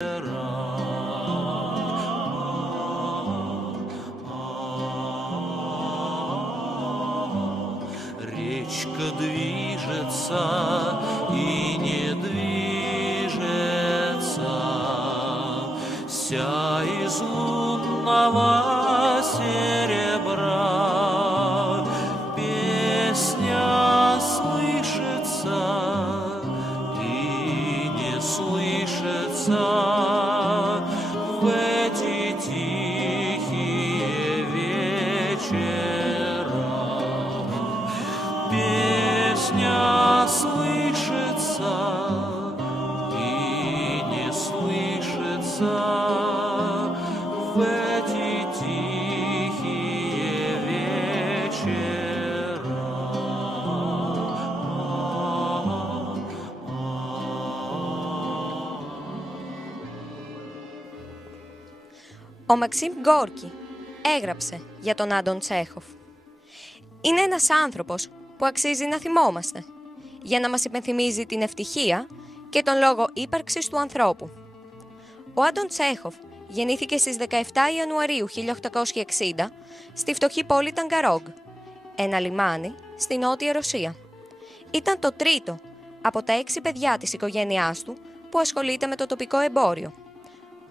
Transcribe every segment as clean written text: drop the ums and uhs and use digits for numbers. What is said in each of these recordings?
Речка движется и не движется, вся из лунного серебра. Песня слышится и не слышится в эти тихие вечера. Песня слышится и не слышится в эти тихие вечера. Ο Μαξίμ Γκόρκι έγραψε για τον Άντων Τσέχοφ. Είναι ένας άνθρωπος που αξίζει να θυμόμαστε, για να μας υπενθυμίζει την ευτυχία και τον λόγο ύπαρξης του ανθρώπου. Ο Άντων Τσέχοφ γεννήθηκε στις 17 Ιανουαρίου 1860 στη φτωχή πόλη Ταγκαρόγκ, ένα λιμάνι στη Νότια Ρωσία. Ήταν το τρίτο από τα 6 παιδιά της οικογένειάς του που ασχολείται με το τοπικό εμπόριο.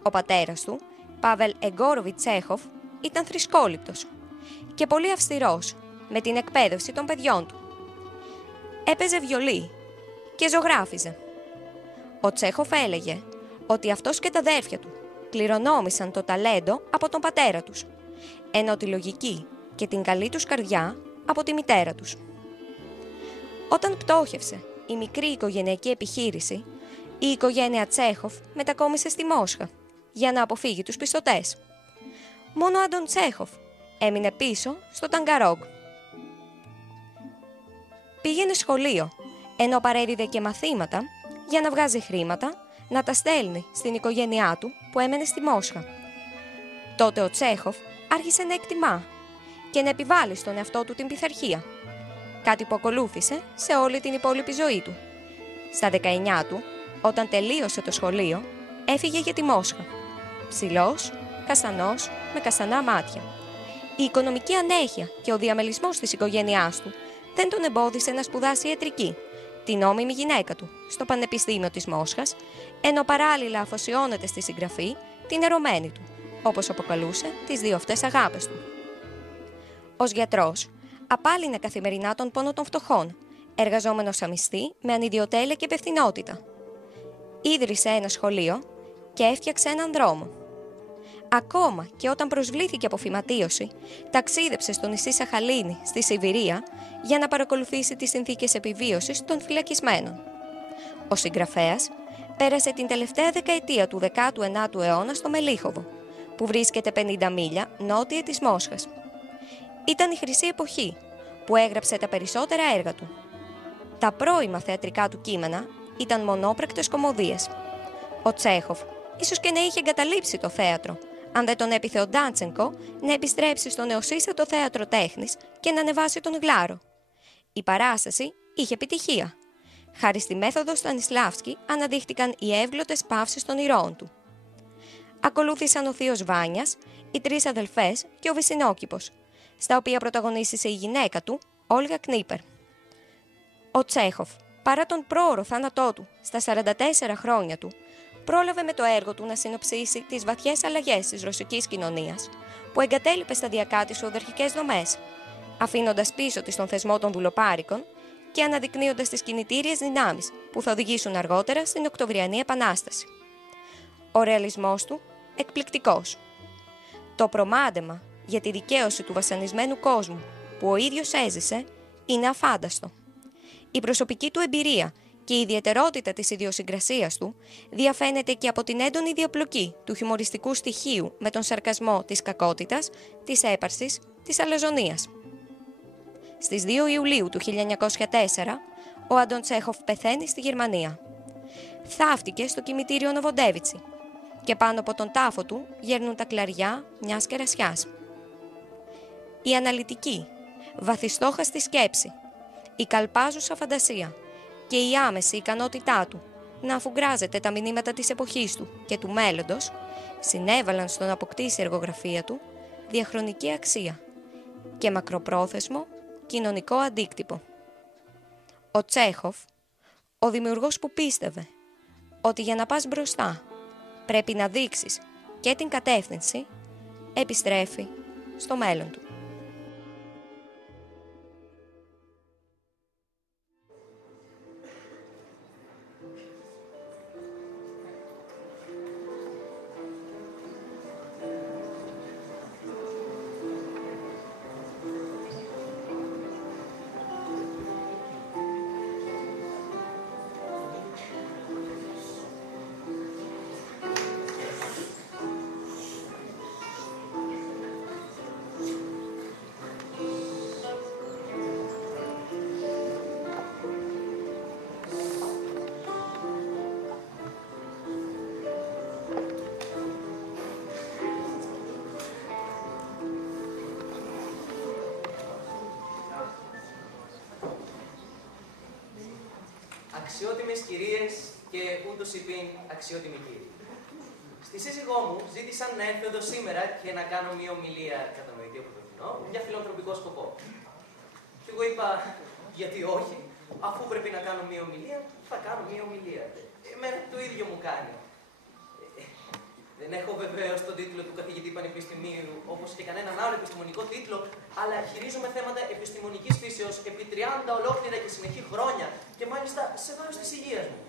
Ο πατέρας του, Πάβελ Εγκόροβιτς Τσέχοφ, ήταν θρησκόληπτος και πολύ αυστηρός με την εκπαίδευση των παιδιών του. Έπαιζε βιολί και ζωγράφιζε. Ο Τσέχοφ έλεγε ότι αυτός και τα αδέρφια του κληρονόμησαν το ταλέντο από τον πατέρα τους, ενώ τη λογική και την καλή τους καρδιά από τη μητέρα τους. Όταν πτώχευσε η μικρή οικογενειακή επιχείρηση, η οικογένεια Τσέχοφ μετακόμισε στη Μόσχα για να αποφύγει τους πιστωτές. Μόνο ο Άντων Τσέχοφ έμεινε πίσω στο Ταγκαρόγκ. Πήγαινε σχολείο, ενώ παρέδιδε και μαθήματα για να βγάζει χρήματα, να τα στέλνει στην οικογένειά του που έμενε στη Μόσχα. Τότε ο Τσέχοφ άρχισε να εκτιμά και να επιβάλλει στον εαυτό του την πειθαρχία, κάτι που ακολούθησε σε όλη την υπόλοιπη ζωή του. Στα 19 του, όταν τελείωσε το σχολείο, έφυγε για τη Μόσχα. Ψηλός, καστανός, με καστανά μάτια. Η οικονομική ανέχεια και ο διαμελισμός της οικογένειάς του δεν τον εμπόδισε να σπουδάσει ιατρική, την νόμιμη γυναίκα του, στο Πανεπιστήμιο της Μόσχας, ενώ παράλληλα αφοσιώνεται στη συγγραφή την ερωμένη του, όπως αποκαλούσε τις δύο αυτές αγάπες του. Ως γιατρός, απάλυνε καθημερινά τον πόνο των φτωχών, εργαζόμενος αμυστή με ανιδιοτέλεια και υπευθυνότητα. Ίδρυσε ένα σχολείο και έφτιαξε έναν δρόμο. Ακόμα και όταν προσβλήθηκε από φυματίωση, ταξίδεψε στο νησί Σαχαλίνη, στη Σιβηρία, για να παρακολουθήσει τις συνθήκες επιβίωσης των φυλακισμένων. Ο συγγραφέας πέρασε την τελευταία δεκαετία του 19ου αιώνα στο Μελίχοβο, που βρίσκεται 50 μίλια νότια της Μόσχας. Ήταν η χρυσή εποχή που έγραψε τα περισσότερα έργα του. Τα πρώιμα θεατρικά του κείμενα ήταν μονόπρακτες κωμωδίες. Ο Τσέχοφ ίσως και να είχε εγκαταλείψει το θέατρο, αν δεν τον έπιθε ο Ντάντσενκο να επιστρέψει στο νεοσύστατο θέατρο τέχνης και να ανεβάσει τον Γλάρο. Η παράσταση είχε επιτυχία. Χάρη στη μέθοδο Στανισλάβσκι αναδείχτηκαν οι εύγλωτες παύσεις των ηρώων του. Ακολούθησαν ο θείος Βάνιας, οι τρεις αδελφές και ο Βυσσινόκηπος, στα οποία πρωταγωνίστησε η γυναίκα του, Όλγα Κνίπερ. Ο Τσέχοφ, παρά τον πρόωρο θάνατό του στα 44 χρόνια του, πρόλαβε με το έργο του να συνοψίσει τις βαθιές αλλαγές της ρωσικής κοινωνίας, που εγκατέλειπε σταδιακά τις οδερχικές δομές, αφήνοντας πίσω της τον θεσμό των δουλοπάρικων και αναδεικνύοντας τις κινητήριες δυνάμεις που θα οδηγήσουν αργότερα στην Οκτωβριανή Επανάσταση. Ο ρεαλισμός του εκπληκτικός. Το προμάντεμα για τη δικαίωση του βασανισμένου κόσμου που ο ίδιος έζησε είναι αφάνταστο. Η προσωπική του εμπειρία και η ιδιαιτερότητα της ιδιοσυγκρασίας του διαφαίνεται και από την έντονη διαπλοκή του χιουμοριστικού στοιχείου με τον σαρκασμό της κακότητας, της έπαρσης, της αλαζονίας. Στις 2 Ιουλίου του 1904, ο Άντων Τσέχοφ πεθαίνει στη Γερμανία. Θαύτηκε στο κημητήριο Νοβοντέβιτσι και πάνω από τον τάφο του γέρνουν τα κλαριά μιας κερασιάς. Η αναλυτική, βαθιστόχαστη σκέψη, η καλπάζουσα φαντασία και η άμεση ικανότητά του να αφουγκράζεται τα μηνύματα της εποχής του και του μέλλοντος, συνέβαλαν στο να αποκτήσει η εργογραφία του διαχρονική αξία και μακροπρόθεσμο κοινωνικό αντίκτυπο. Ο Τσέχοφ, ο δημιουργός που πίστευε ότι για να πας μπροστά πρέπει να δείξεις και την κατεύθυνση, επιστρέφει στο μέλλον του. Αξιότιμες κυρίες και ούτως υπήν αξιότιμοι κύριοι. Στη σύζυγό μου ζήτησαν να έρθω εδώ σήμερα και να κάνω μια ομιλία κατανοητή από το κοινό για φιλανθρωπικό σκοπό. Και εγώ είπα, γιατί όχι, αφού πρέπει να κάνω μια ομιλία, θα κάνω μια ομιλία. Εμένα το ίδιο μου κάνει. Δεν έχω βεβαίως τον τίτλο του καθηγητή πανεπιστημίου, όπως και κανέναν άλλο επιστημονικό τίτλο, αλλά χειρίζομαι θέματα επιστημονικής φύσεως επί 30 ολόκληρα και συνεχή χρόνια και μάλιστα σε βάρος της υγείας μου.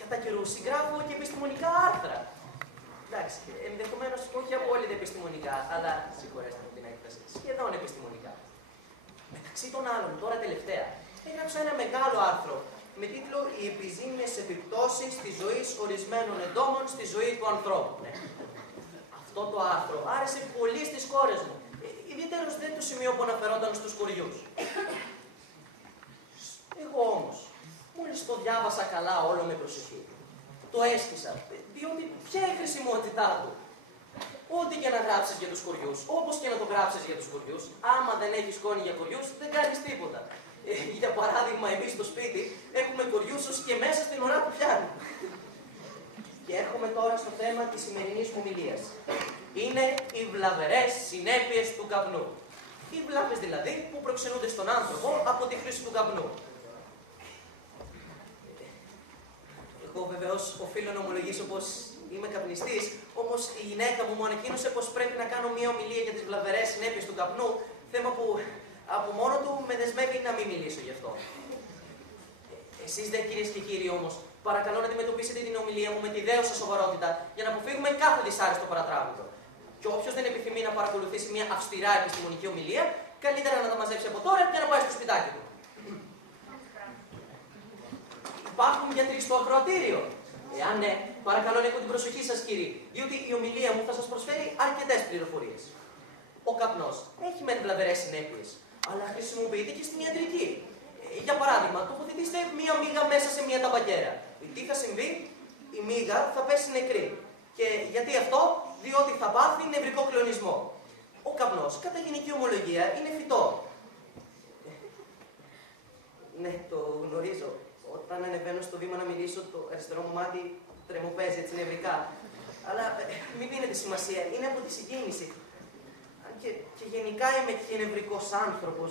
Κατά καιρούς συγγράφω και επιστημονικά άρθρα. Εντάξει, ενδεχομένως όχι απόλυτα επιστημονικά, αλλά συγχωρέστε μου την έκφραση, σχεδόν επιστημονικά. Μεταξύ των άλλων, τώρα τελευταία, έγραψα ένα μεγάλο άρθρο με τίτλο «Οι επιζήμιες επιπτώσεις της ζωής ορισμένων εντόμων στη ζωή του ανθρώπου». Ναι. Αυτό το άρθρο άρεσε πολύ στις κόρες μου, ιδιαίτερος δεν το σημείο που αναφερόταν στους κοριούς. Εγώ όμως, μόλις το διάβασα καλά όλο με προσοχή, το έσκησα, διότι ποια είναι η χρησιμότητά του. Ό,τι και να γράψεις για τους κοριούς, όπως και να το γράψεις για τους κοριούς, άμα δεν έχεις σκόνη για κοριούς, δεν κάνεις τίποτα. Για παράδειγμα, εμείς στο σπίτι έχουμε κοριούσους και μέσα στην ώρα που πιάνουν. Και έρχομαι τώρα στο θέμα της σημερινής μου ομιλίας. Είναι οι βλαβερές συνέπειες του καπνού. Οι βλάβες δηλαδή που προξενούνται στον άνθρωπο από τη χρήση του καπνού. Εγώ βεβαίως οφείλω να ομολογήσω πως είμαι καπνιστής, όμως η γυναίκα μου ανακοίνωσε πως πρέπει να κάνω μια ομιλία για τις βλαβερές συνέπειες του καπνού, θέμα που από μόνο του με δεσμεύει να μην μιλήσω γι' αυτό. Εσείς δε κυρίες και κύριοι όμως, παρακαλώ να αντιμετωπίσετε την ομιλία μου με τη δέουσα σοβαρότητα για να αποφύγουμε κάθε δυσάρεστο παρατράγουδο. Και όποιος δεν επιθυμεί να παρακολουθήσει μια αυστηρά επιστημονική ομιλία, καλύτερα να τα μαζέψει από τώρα και να πάει στο σπιτάκι του. Υπάρχουν γιατροί στο ακροατήριο? Εάν ναι, παρακαλώ να έχω την προσοχή σας κύριοι, διότι η ομιλία μου θα σας προσφέρει αρκετές πληροφορίες. Ο καπνός έχει μεν βλαβερές συνέπειες, αλλά χρησιμοποιείται και στην ιατρική. Για παράδειγμα, τοποθετήστε μία μύγα μέσα σε μία ταμπακέρα. Τι θα συμβεί? Η μύγα θα πέσει νεκρή. Και γιατί αυτό? Διότι θα πάθει νευρικό κλονισμό. Ο καπνός, κατά γενική ομολογία, είναι φυτό. Ναι, το γνωρίζω. Όταν ανεβαίνω στο βήμα να μιλήσω, το αριστερό μου μάτι τρεμοπαίζει έτσι νευρικά. Αλλά μην δίνετε σημασία, είναι από τη συγκίνηση. Και γενικά είμαι και νευρικός άνθρωπος.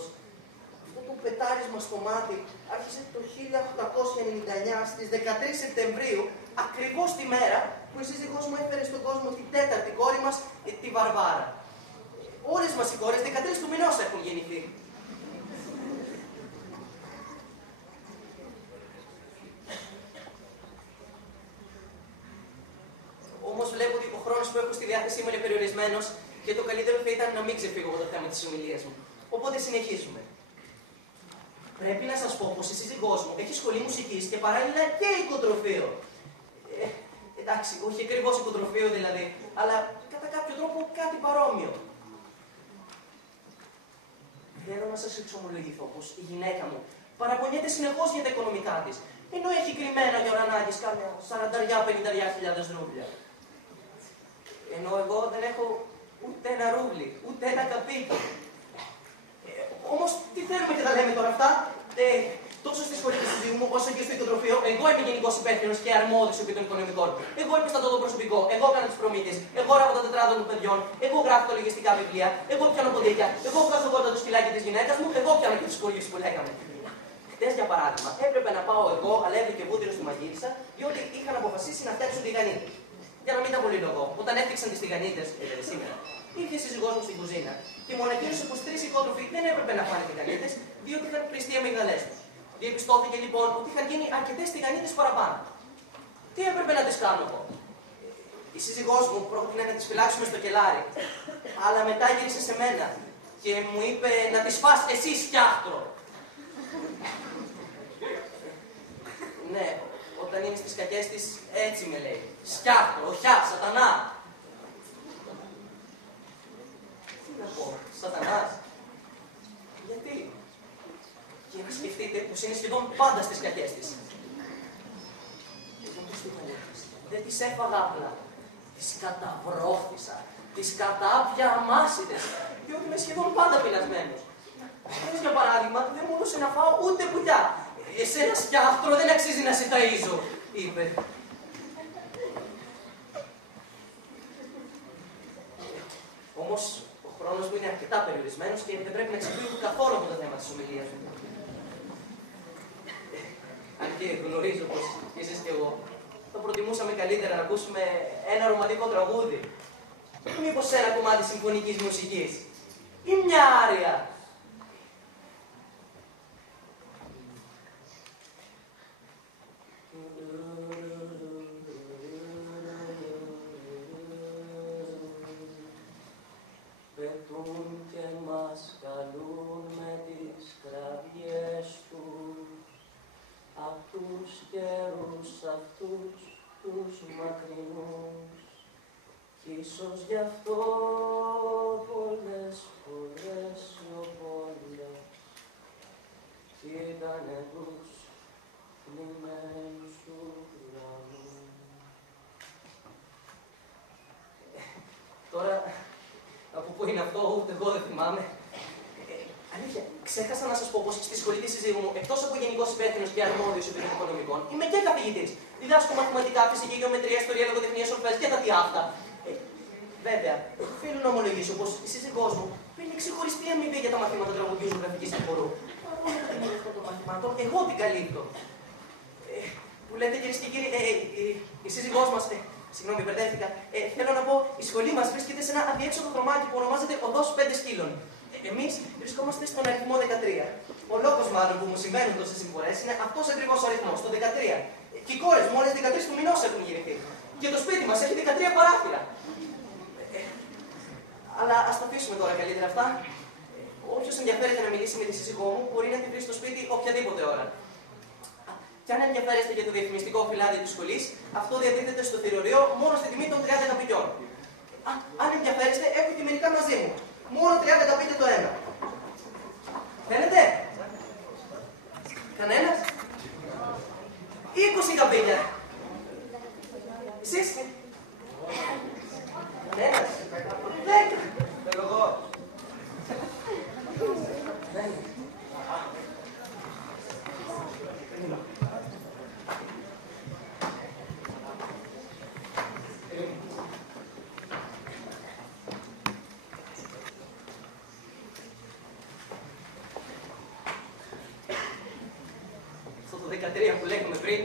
Αυτό το πετάρισμα στο μάτι άρχισε το 1899 στις 13 Σεπτεμβρίου, ακριβώς τη μέρα που η σύζυγός μου έφερε στον κόσμο την τέταρτη κόρη μας, τη Βαρβάρα. Όλες μας οι κόρες 13 του μηνός έχουν γεννηθεί. Όμως βλέπω ότι ο χρόνος που έχω στη διάθεσή μου είναι περιορισμένος και το καλύτερο θα ήταν να μην ξεφύγω από το θέμα της ομιλίας μου. Οπότε συνεχίζουμε. Πρέπει να σας πω πως η σύζυγός μου έχει σχολή μουσικής και παράλληλα και οικοτροφείο. Εντάξει, όχι ακριβώς οικοτροφείο δηλαδή, αλλά κατά κάποιο τρόπο κάτι παρόμοιο. Θέλω να σας εξομολογηθώ πως η γυναίκα μου παραπονιέται συνεχώς για τα οικονομικά της, ενώ έχει κρυμμένα για ώρα ανάγκης κάμια 40-50 ρούβλια. Ενώ εγώ δεν έχω ούτε ένα ρούβλι, ούτε ένα καπίκι. Όμως, τι θέλουμε και τα λέμε τώρα αυτά? Τόσο στη σχολή της σύζυγου μου, όσο και στο οικοτροφείο, εγώ είμαι γενικός υπεύθυνος και αρμόδιος επί των οικονομικών. Εγώ έπιστα το προσωπικό, εγώ έκανα τις προμήθειες, εγώ ράβω τα τετράδα των παιδιών, εγώ γράφω τα λογιστικά βιβλία, εγώ πιάνω ποντίκια, εγώ βγάζω κόρτα το σκυλάκι της γυναίκας μου, εγώ πιάνω και τις κόλλιες που λέγαμε. Χτες, για παράδειγμα, έπρεπε να πάω εγώ, αλλά έπρεπε και βούτυρο στη μαγείρισα, διότι είχαν αποφασίσει να φτιάξουν τηγανίτες. Για να μην τα απολύτω, όταν έφτιαξαν τις τηγανίτες, σήμερα, ήρθε η σύζυγός μου στην κουζίνα και μου ανακοίνωσε πως 3 οικότροφοι δεν έπρεπε να φάνε τηγανίτες, διότι είχαν πληστεί αμυγδαλές τους. Διεπιστώθηκε λοιπόν ότι είχαν γίνει αρκετές τηγανίτες παραπάνω. Τι έπρεπε να τις κάνω εγώ? Η σύζυγός μου πρότεινε να τις φυλάξουμε στο κελάρι, αλλά μετά γύρισε σε μένα και μου είπε να τις φας εσύ σκιάχτρο. Ναι, όταν είναι στις κακές της έτσι με λέει. Σκιάχτρο, οχιά, σατανά. Τι να πω, σατανάς? Γιατί? Και να σκεφτείτε πως είναι σχεδόν πάντα στις κακές της. Εγώ πώς την παλεύεις? Δεν τις έφαγα απλά. Τις καταβρώθησα. Τις κατάπια αμάσιτες. Διότι είμαι σχεδόν πάντα πεινασμένος. Για παράδειγμα, δεν μου έδωσε να φάω ούτε πουλιά. Εσένα σκιάχτρο δεν αξίζει να σε ταΐζω, είπε. Όμως, ο χρόνος μου είναι αρκετά περιορισμένος και δεν πρέπει να ξεφύγω καθόλου από το θέμα της ομιλίας μου. Αν και γνωρίζω πως εσείς και εγώ θα προτιμούσαμε καλύτερα να ακούσουμε ένα ρομαντικό τραγούδι. Μήπως ένα κομμάτι συμφωνικής μουσικής ή μια άρια. Πετούν και μας καλούν με τις κραυγές τους απ' τους καιρούς αυτούς τους μακρινούς κι ίσως γι' αυτό πολλές σιωπόλια κοίτανε τους κλειμμένους ουρανούς. Τώρα, από πού είναι αυτό, ούτε εγώ δεν θυμάμαι. Αλήθεια, ξέχασα να σας πω πως στη σχολή της σύζυγου μου, εκτός από γενικός υπεύθυνος και αρμόδιος επί των οικονομικών, είμαι και καθηγητής. Διδάσκω μαθηματικά, φυσική, γεωμετρία, ιστορία, λογοτεχνία, σορφές και τα τι αυτά. Βέβαια, οφείλω να ομολογήσω πως η σύζυγός μου παίρνει ξεχωριστή αμοιβή για τα μαθήματα τραγουδιού, ζωγραφικής και χορού. Παρόλο που είναι αυτό των μαθημάτων, εγώ την καλύπτω. Που λέτε κυρίες και κύριοι, η σύζυγός μας, συγγνώμη, μπερδεύτηκα. Θέλω να πω, η σχολή μας βρίσκεται σε ένα αδιέξοδο δρομάκι που ονομάζεται Οδός 5 Σκύλων. Εμείς βρισκόμαστε στον αριθμό 13. Ο λόγος μάλλον που μου συμβαίνουν τόσες συμφορές είναι αυτός ακριβώς ο αριθμός, το 13. Και οι κόρες μόλις 13 του μηνός έχουν γεννηθεί. Και το σπίτι μας έχει 13 παράθυρα. Αλλά ας τα αφήσουμε τώρα καλύτερα αυτά. Όποιος ενδιαφέρεται να μιλήσει με τη σύζυγό μου μπορεί να τη βρει στο σπίτι οποιαδήποτε ώρα. Και αν ενδιαφέρεστε για το διαφημιστικό φυλάδιο της σχολής, αυτό διαδίδεται στο θηρορείο μόνο στη τιμή των 30 καπιτιών. Αν ενδιαφέρεστε, έχω και μερικά μαζί μου. Μόνο 30 καπίτια το ένα. Θέλετε? Κανένας? 20 καπίτια. Εσείς? Κανένας? 10. Θέλω εγώ. Αυτό το 13 που λέγαμε πριν.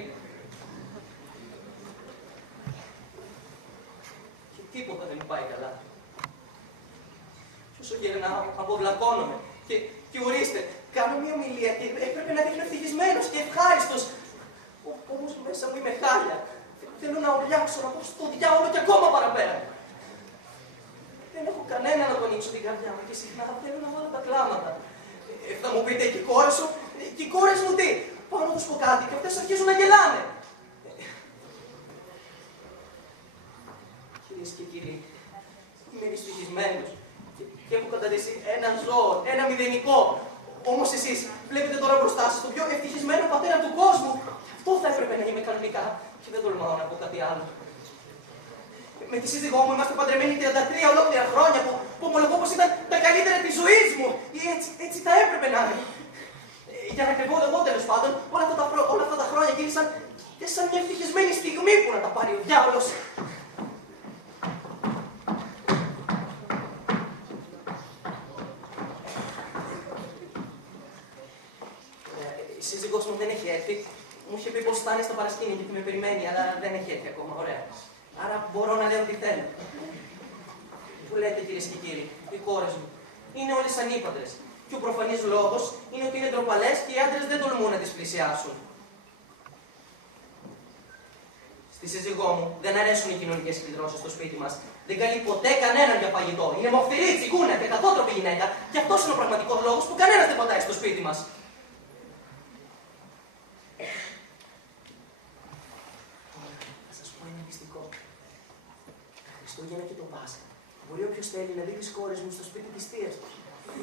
Και τίποτα δεν μου πάει καλά. Και όσο γερνάω, αποβλακώνομαι. Και ορίστε, κάνω μια ομιλία και έπρεπε να δείχνω ευτυχισμένος και ευχάριστος. Όμως μέσα μου είμαι χάλια. Θέλω να ουρλιάξω, να πω στο διάολο και ακόμα παραπέρα. Δεν έχω κανένα να τον ανοίξω την καρδιά μου και συχνά θέλω να βάλω τα κλάματα. Θα μου πείτε, και οι κόρες σου, και οι κόρες μου τι? Πάω να τους πω κάτι και αυτές αρχίζουν να γελάνε. Κυρίες και κύριοι, είμαι δυστυχισμένος και έχω καταντήσει ένα ζώο, ένα μηδενικό. Όμως εσείς βλέπετε τώρα μπροστά σας τον πιο ευτυχισμένο πατέρα του κόσμου. Αυτό θα έπρεπε να είμαι κανονικά και δεν τολμάω να πω κάτι άλλο. Με τη σύζυγό μου είμαστε παντρεμένοι 33 ολόκληρα χρόνια που ομολογώ πως ήταν τα καλύτερα της ζωής μου. Ή έτσι θα έπρεπε να είναι. για να κρυβώ εγώ τέλος πάντων, όλα αυτά τα χρόνια γύρισαν και σαν μια ευτυχισμένη στιγμή που να τα πάρει ο διάβολος. Η σύζυγός μου δεν έχει έρθει. Μου είχε πει πως θα είναι στο παρασκήνιο και με περιμένει, αλλά δεν έχει έρθει ακόμα. Ωραία. Άρα μπορώ να λέω τι θέλω. Που λέτε, κυρίες και κύριοι, οι κόρες μου είναι όλες ανήπαντρες. Και ο προφανής λόγος είναι ότι είναι ντροπαλές και οι άντρες δεν τολμούν να τις πλησιάσουν. Στη σύζυγό μου δεν αρέσουν οι κοινωνικές κλειδρώσεις στο σπίτι μας. Δεν καλεί ποτέ κανέναν για φαγητό. Είναι μοφθηρή, τσιγκούνα και κακότροπη γυναίκα. Και αυτός είναι ο πραγματικός λόγος που κανένας δεν πατάει στο σπίτι μας. Θα σας πω ένα μυστικό. Τα Χριστούγεννα και το Πάσχα μπορεί όποιος θέλει να δει τις κόρες μου στο σπίτι της θείας τους.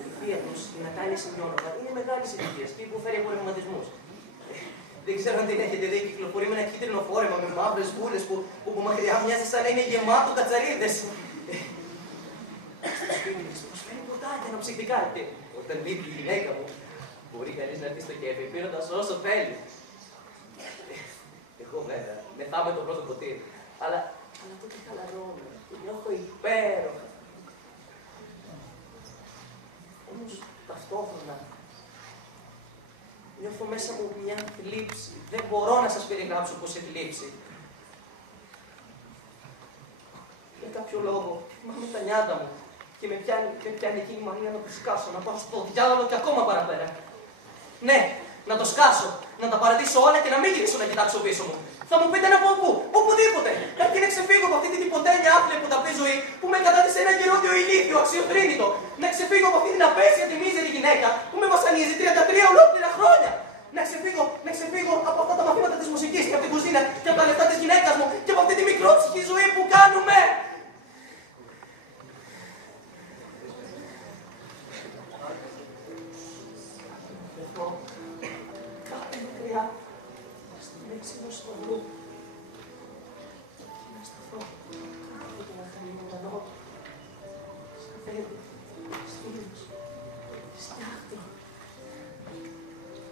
Η θεία τους, η Νατάλια Σιμιώνοβα, είναι μεγάλης ηλικίας και υποφέρει από ρευματισμούς. Δεν ξέρω αν την έχετε δει, κυκλοφορεί με ένα κίτρινο φόρεμα με μαύρες βούλες που από μακριά μοιάζει σαν να είναι γεμάτο κατσαρίδες. Στο σπίτι της προσφέρει ποτάκια αναψυκτικά και όταν λείπει η γυναίκα μου, μπορεί κανείς να έρθει στο κέφι πίνοντας όσο θέλει. Εγώ βέβαια, μεθάμε το πρώτο ποτήρι, αλλά τότε χαλαρώνω, νιώθω υπέροχα. Όμως ταυτόχρονα νιώθω μέσα μου μια θλίψη. Δεν μπορώ να σας περιγράψω πως η θλίψη. Για κάποιο λόγο θυμάμαι τα νιάτα μου και με πιάνει εκείνη η μανία να το σκάσω, να πάω στο διάλογο και ακόμα παραπέρα. Ναι, να το σκάσω, να τα παρατήσω όλα και να μην γυρίσω να κοιτάξω πίσω μου. Θα μου πείτε να πω πού, οπουδήποτε. Αρκεί να ξεφύγω από αυτή την τυποτένια άθλια που ταπεί ζωή που με κατάτησε ένα γερόντιο ηλίθιο, αξιοθρύνητο. Να ξεφύγω από αυτή την απέσια τη μίζερη γυναίκα που με βασανίζει 33 ολόκληρα χρόνια. Να ξεφύγω από αυτά τα μαθήματα της μουσικής και από την κουζίνα και από τα λεφτά της γυναίκας μου και από αυτή τη μικρόψυχη ζωή που κάνουμε. Κάπου μακριά, στη μέση ενός στολού, να σταθώ κάπου και να χαλεί μου μυαλό, σκαφέδι, στήλους, στιάχτρο.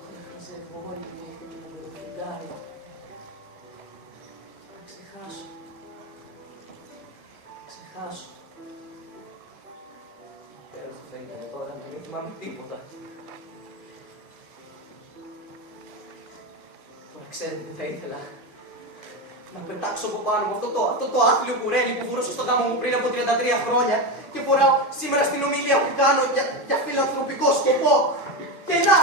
Όλα χαζεύω όλοι μου με το φεγγάρι. Να ξεχάσω. Υπέροχο θα ήταν τώρα να μην θυμάμαι τίποτα. Τώρα ξέρετε τι θα ήθελα. Να πετάξω από πάνω μου αυτό το άθλιο κουρέλι που φορούσα στο γάμο μου πριν από 33 χρόνια και φοράω σήμερα στην ομιλία που κάνω για φιλανθρωπικό σκοπό. Και να,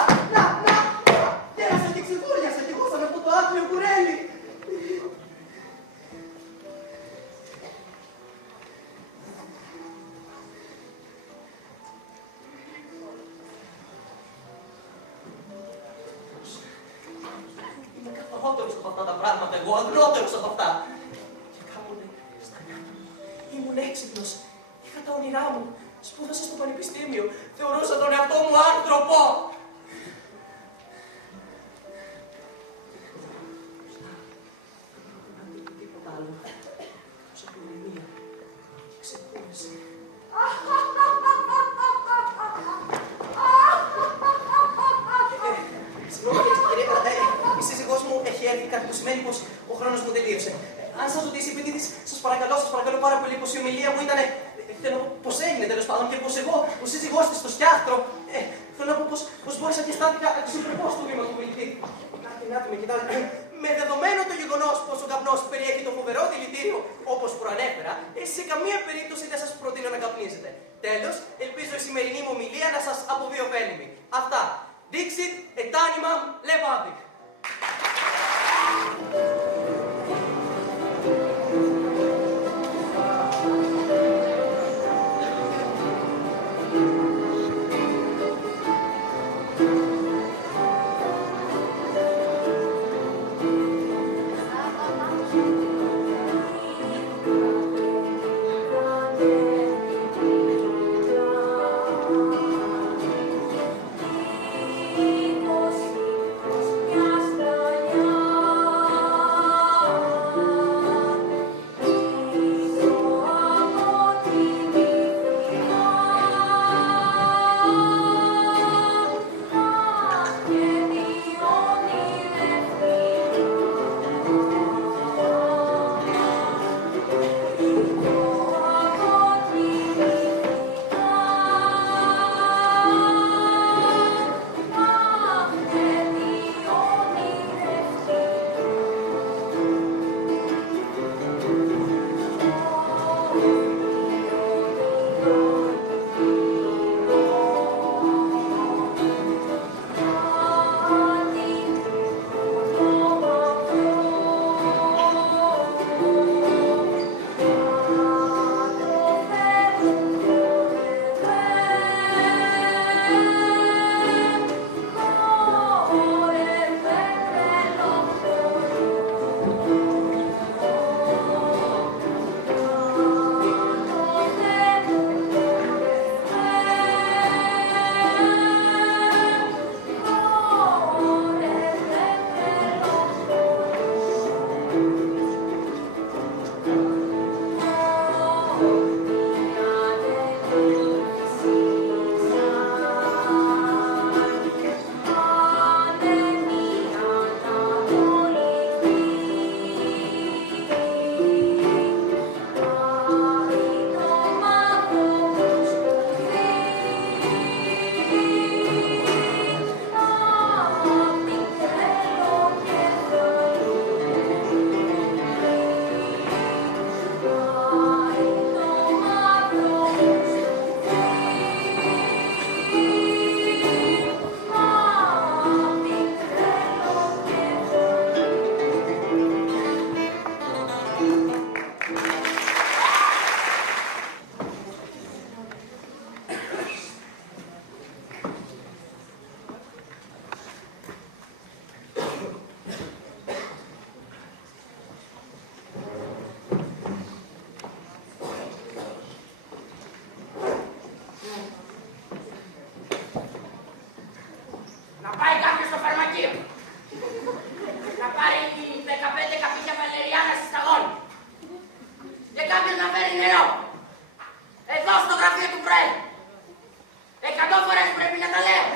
γέρασα και ξετούριασα κι εγώ σαν αυτό το άθλιο κουρέλι. Από αυτά τα πράγματα, εγώ αγρότερος από αυτά. Και κάποτε στα νιάτα μου ήμουν έξυπνος. Είχα τα όνειρά μου. Σπούδασα στο πανεπιστήμιο. Θεωρούσα τον εαυτό μου άνθρωπο. Δεν έχω τίποτα άλλο. Εκτός από ηρεμία και ξεκούραση. Συγγνώμη, κυρία Καλατάκη, η σύζυγός μου έχει έρθει, κάτι που σημαίνει πως ο χρόνος μου τελείωσε. Αν σας ρωτήσει επειδή της, σας παρακαλώ πάρα πολύ πως η ομιλία μου ήταν. Θέλω να πω πως έγινε τέλος πάντων και πως εγώ, ο σύζυγός της στο σκιάχτρο. Θέλω να πω πως μπόρεσα και αισθάνθηκα αξιοπρεπώς στο βήμα του μιλητή. Να με κοιτάζει. Με δεδομένο το γεγονός πως ο καπνός περιέχει το φοβερό δηλητήριο, όπως προανέφερα, σε καμία περίπτωση δεν σας προτείνω να καπνίζετε. Τέλος, ελπίζω η σημερινή μου ομιλία να σας αποβεί ωφέλιμη. Αυτά. Dixit et animam levadik. Μιας νερό. Εδώ στο γραφείο του Προέδρου. 100 φορές πρέπει να τα λέω.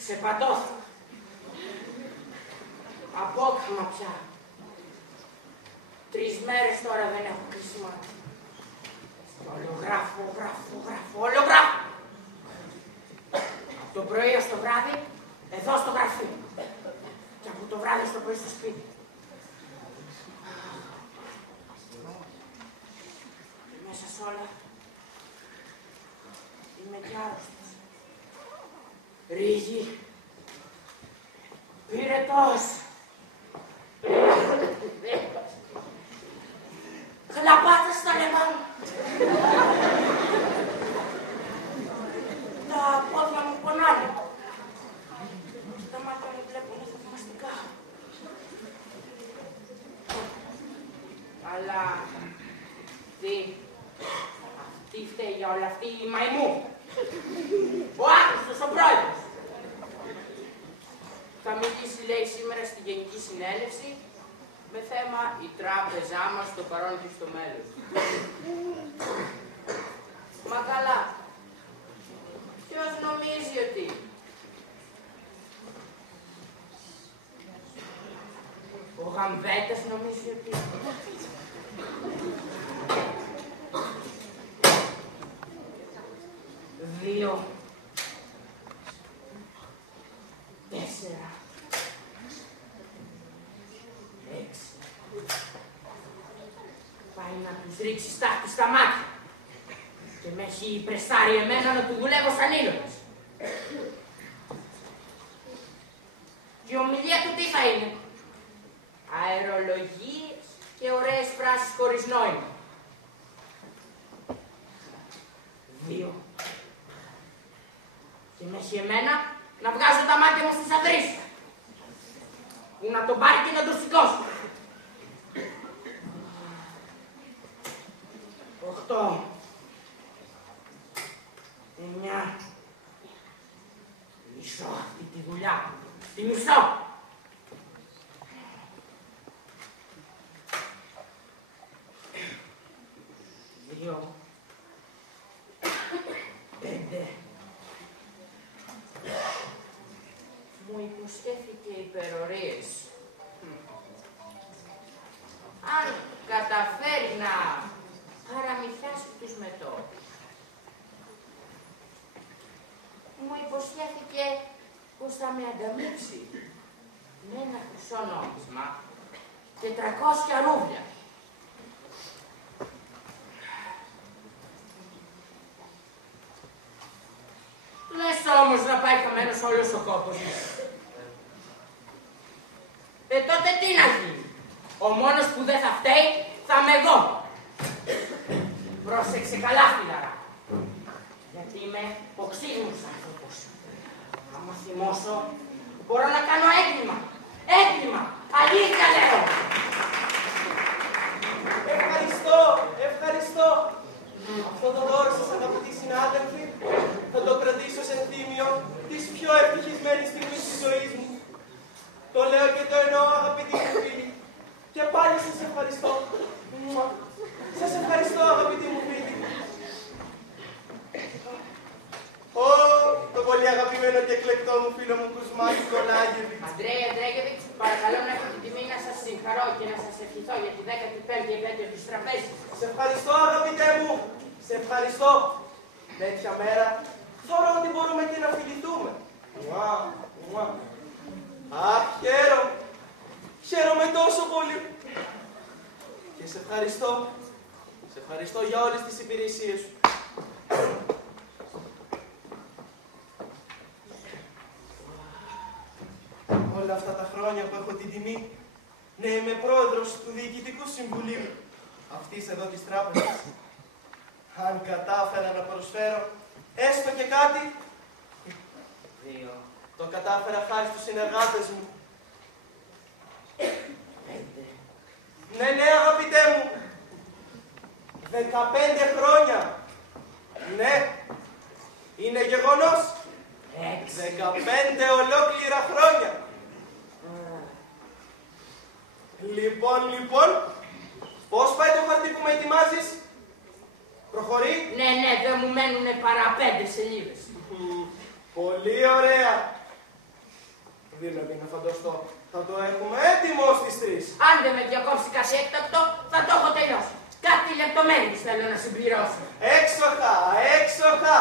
Ξεπατώθηκα. Απόκριμα πια. 3 μέρες τώρα δεν έχω κλείσει μάτι. Ολογράφω. Από το πρωί ως το βράδυ, εδώ στο γραφείο. Και από το βράδυ στο πρωί στο σπίτι. Και μέσα σ' όλα, είμαι κι άρρωστος. Ρίγη. Πυρετός. Χλαπάτες στα λαιμό μου. Τα πόδια μου πονάνε. Τα μάτια μου βλέπουν θαυμαστικά. Αλλά αυτή φταίει για όλα αυτή η μαϊμού. Ο Άγνωστος, ο πρόεδρος. Θα μιλήσει, λέει, σήμερα στη Γενική Συνέλευση με θέμα η τράπεζά μας στο παρόν και στο μέλλον. Μα καλά, ποιος νομίζει ότι... Ο Γαμβέτας νομίζει ότι... 2, 4, 6. Πάει να τους ρίξει στάχτη στα μάτια. Και με έχει πρεσάρει εμένα να του δουλεύω σαν ήλιος. Και η ομιλία του τι θα είναι? Αερολογίες και ωραίες φράσεις χωρίς νόημα. 2. Και με έχει εμένα να βγάζω τα μάτια μου στις αδρίες. Που να τον πάρει και να τον σηκώσει. 8. 9. Μισώ αυτή τη δουλειά. Τη μισώ. 2. 5. Μου υποσχέθηκε υπερορίες. Αν καταφέρει να παραμυθιάσει τους μετώπους. Μου υποσχέθηκε πως θα με ανταμείψει με ένα χρυσό νόμισμα 400 ρούβλια. Λες όμως να πάει χαμένος όλος ο κόπος μου. Τότε τι να γίνει? Ο μόνος που δεν θα φταίει θα είμαι εγώ. Πρόσεξε καλά, φιλαρά. Γιατί είμαι οξύμους άνθρωπος. Άμα θυμώσω, μπορώ να κάνω έγκλημα. Έγκλημα. Αλήθεια λέω. Ευχαριστώ. Αυτό το δώρο σας, αγαπητοί συνάδελφοι, θα το κρατήσω σε ενθύμιο της πιο ευτυχισμένης στιγμής της ζωής μου. Το λέω και το εννοώ, αγαπητοί μου φίλοι. Και πάλι σας ευχαριστώ. Σας ευχαριστώ, αγαπητοί μου φίλοι. Το πολύ αγαπημένο και εκλεκτό μου φίλο μου Κουσμάκη Κολάγεβιτς. Αντρέη Αντρέγεβιτς, παρακαλώ να έχω την τιμή να σας συγχαρώ και να σας ευχηθώ για τη 15η επέτειο της τραπέζης. Σε ευχαριστώ, αγαπητέ μου. Σε ευχαριστώ. Τέτοια μέρα θεωρώ ότι μπορούμε και να φιληθούμε. Αχ, χαίρομαι. Χαίρομαι τόσο πολύ. Και σε ευχαριστώ. Σε ευχαριστώ για όλες τις υπηρεσίες σου. Όλα αυτά τα χρόνια που έχω την τιμή να είμαι πρόεδρος του Διοικητικού Συμβουλίου αυτής εδώ της τράπεζας. Αν κατάφερα να προσφέρω έστω και κάτι, το κατάφερα χάρη στους συνεργάτες μου. 5. Ναι, αγαπητέ μου. 15 χρόνια. Ναι. Είναι γεγονός. 15 ολόκληρα χρόνια. Λοιπόν, πώς πάει το χαρτί που με ετοιμάζεις? Προχωρεί? Ναι, δεν μου μένουνε παρά 5 σελίδες. Πολύ ωραία. Δηλαδή, να φανταστώ, θα το έχουμε έτοιμο στις 3. Αν δεν με διακόψει κάτι έκτακτο, θα το έχω τελειώσει. Κάτι λεπτομέρειες θέλω να συμπληρώσω. Έξοχα.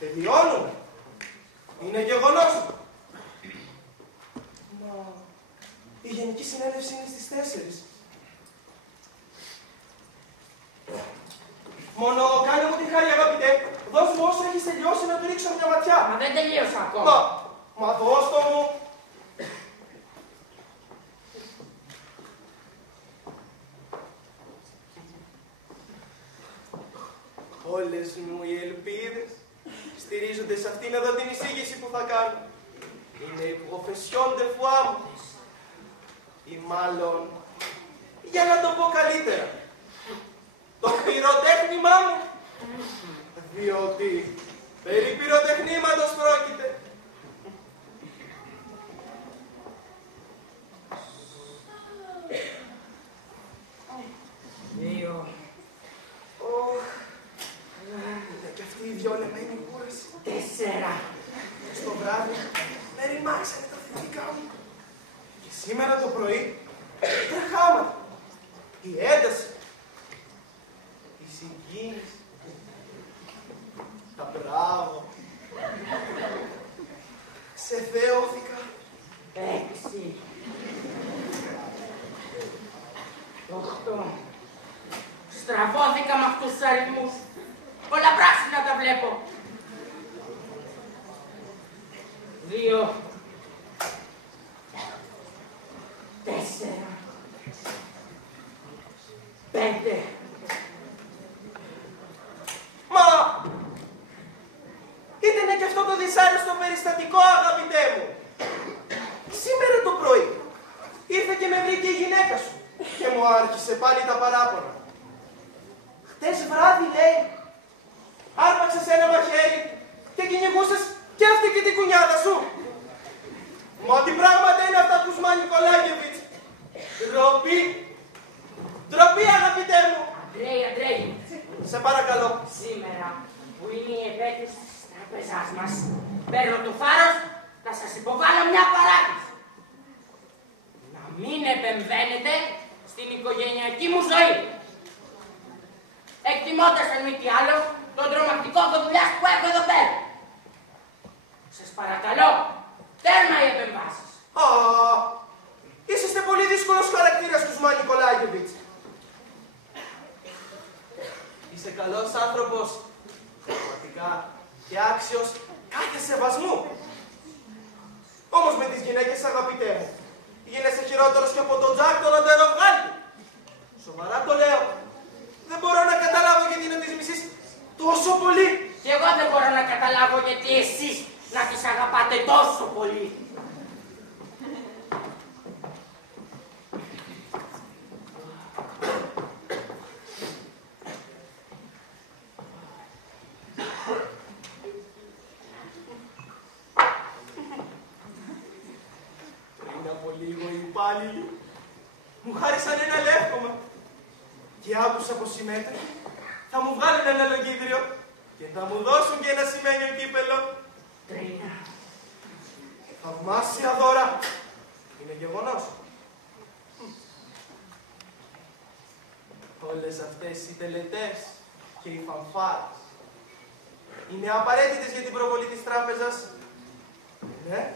Τελειώνουμε. Είναι γεγονός. Μα η Γενική Συνέλευση είναι στις 4. Μόνο κάνε μου τη χάρη, αγαπητέ. Δώσ' μου όσο έχεις τελειώσει να του ρίξω μια ματιά. Μα δεν τελείωσα ακόμα. Μα δώσ' το μου. Όλες μου οι ελπίδες στηρίζονται σε αυτήν εδώ την εισήγηση που θα κάνω. Είναι η profession de foi μου. Ή μάλλον, για να το πω καλύτερα, το πυροτέχνημά μου. Διότι περί πυροτεχνήματος πρόκειται. Δύο. Είναι και αυτή η διόλεμένη κούραση. 4. Στο βράδυ με ρημάξανε τα θετικά μου. Και σήμερα το πρωί τρεχάματα. Η ένταση. Η συγκίνηση. Τα μπράβο. Σε θεώθηκα. 6. 8. Στραβώθηκα με αυτούς τους αριθμούς. Όλα πράσινα τα βλέπω. 2. 4. 5. Μα ήτανε και αυτό το δυσάρεστο περιστατικό, αγαπητέ μου. Σήμερα το πρωί ήρθε και με βρήκε η γυναίκα σου και μου άρχισε πάλι τα παράπονα. Χτες βράδυ, λέει, άρπαξες ένα μαχαίρι και κυνηγούσες και αυτή και την κουνιάδα σου. Μα τι πράγματα είναι αυτά του Σμά Νικολάγεβιτς. Ντροπή, αγαπητέ μου. Αντρέη, Σε παρακαλώ. σήμερα που είναι η επέτειος της τραπεζάς μας, παίρνω το θάρρος να σας υποβάλω μια παράτηση. Να μην επεμβαίνετε στην οικογενειακή μου ζωή. Εκτιμώντας αν μη τι άλλο τον τρομακτικό δουλειάς που έχω εδώ πέρα. Σας παρακαλώ, τέρμα οι επεμβάσεις. Είσαστε πολύ δύσκολος χαρακτήρας του Σμά Νικολάγεβιτς. Είσαι καλός άνθρωπος, πραγματικά, και άξιος κάθε σεβασμού. Όμως με τις γυναίκες, αγαπητέ μου, γίνεσαι χειρότερος και από τον Τζακ τον Αντεροβγάλτη. Σοβαρά το λέω. Δεν μπορώ να καταλάβω γιατί να τις μισείς τόσο πολύ. Και εγώ δεν μπορώ να καταλάβω γιατί εσείς να τις αγαπάτε τόσο πολύ. Πριν από λίγο οι υπάλληλοι μου χάρισαν ένα λεύκομα και άκουσα πως συμμέτοχοι θα μου βγάλουν ένα λογίδριο και θα μου δώσουν και ένα σημαίνιο κύπελο. 3. Θαυμάσια δώρα. Είναι γεγονός. Όλες αυτές οι τελετές και οι φανφάρες είναι απαραίτητες για την προβολή της τράπεζας. Ναι,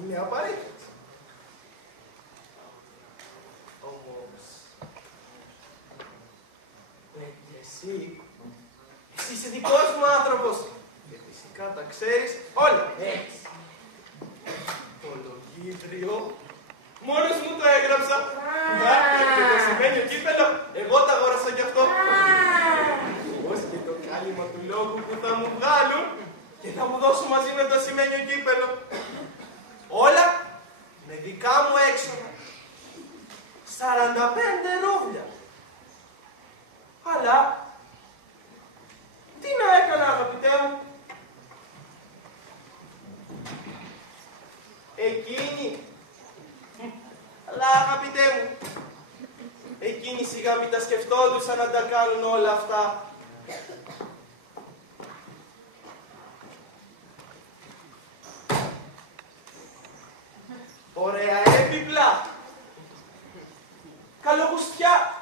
είναι απαραίτητες. Όμως, εσύ είσαι δικός μου άνθρωπος και φυσικά τα ξέρεις όλα. 6. Το λογίδριο μόνος μου το έγραψα. Να, και το σημαίνιο κύπελο, εγώ τα αγόρασα κι αυτό. Πώς και το κάλυμα του λόγου που θα μου βγάλουν και θα μου δώσουν μαζί με το σημαίνιο κύπελο. Όλα με δικά μου έξοδα. 45 ρούβλια. Αλλά, τι να έκανα, αγαπητέ μου. Εκείνη. Αλλά αγαπητέ μου, εκείνοι σιγά μην τα σκεφτόντουσαν να τα κάνουν όλα αυτά. Ωραία έπιπλα. Καλογουστιά.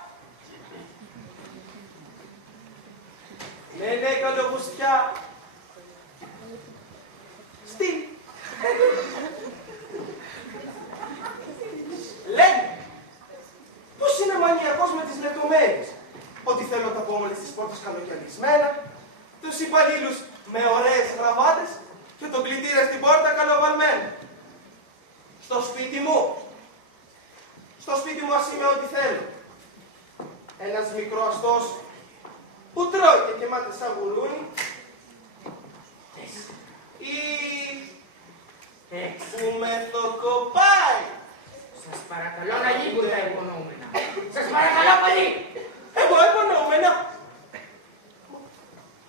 Ναι, καλογουστιά. Στυλ. Λένε πως είναι μανιακός με τις λεπτομέρειες. Ότι θέλω τα πόμολες της πόρτας καλοκαιρισμένα, τους υπαλλήλους με ωραίες γραβάτες και τον κλητήρα στην πόρτα καλοβαλμένο. Στο σπίτι μου ας είμαι ό,τι θέλω. Ένας μικροαστός που τρώει και κεμάται σαν γουρούνι ή που μεθοκοπάει. Σας παρακαλώ να λείπουν τα υπονοούμενα. Σας παρακαλώ πολύ. Εγώ υπονοούμενα.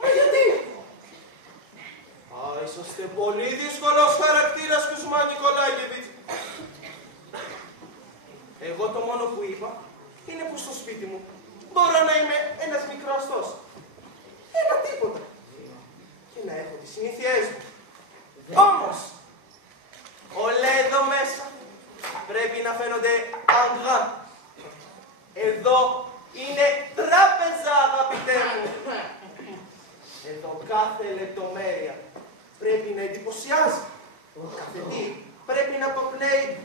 Μα γιατί? Είσαστε πολύ δύσκολος χαρακτήρας, Κουσμά Νικολάγεβιτς. Εγώ το μόνο που είπα είναι που στο σπίτι μου μπορώ να είμαι ένας μικροαστός. Ένα τίποτα. Και να έχω τις συνήθειές μου. Όμως, όλα εδώ μέσα πρέπει να φαίνονται αγκρά. Εδώ είναι τράπεζα, αγαπητέ μου. Εδώ κάθε λεπτομέρεια πρέπει να εντυπωσιάζει. Κάθε τι πρέπει να αποπνέει.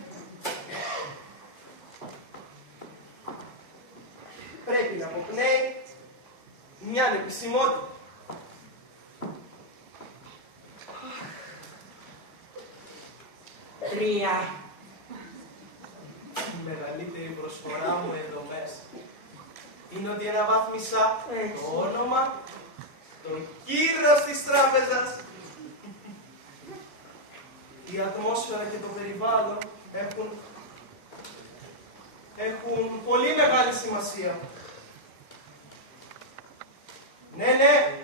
Πρέπει να αποπνέει μια επισημότητα. Τρία. Η μεγαλύτερη προσφορά μου εδώ μέσα είναι ότι αναβάθμισα το όνομα, τον κύρος της τράπεζας. Η ατμόσφαιρα και το περιβάλλον έχουν πολύ μεγάλη σημασία. Ναι,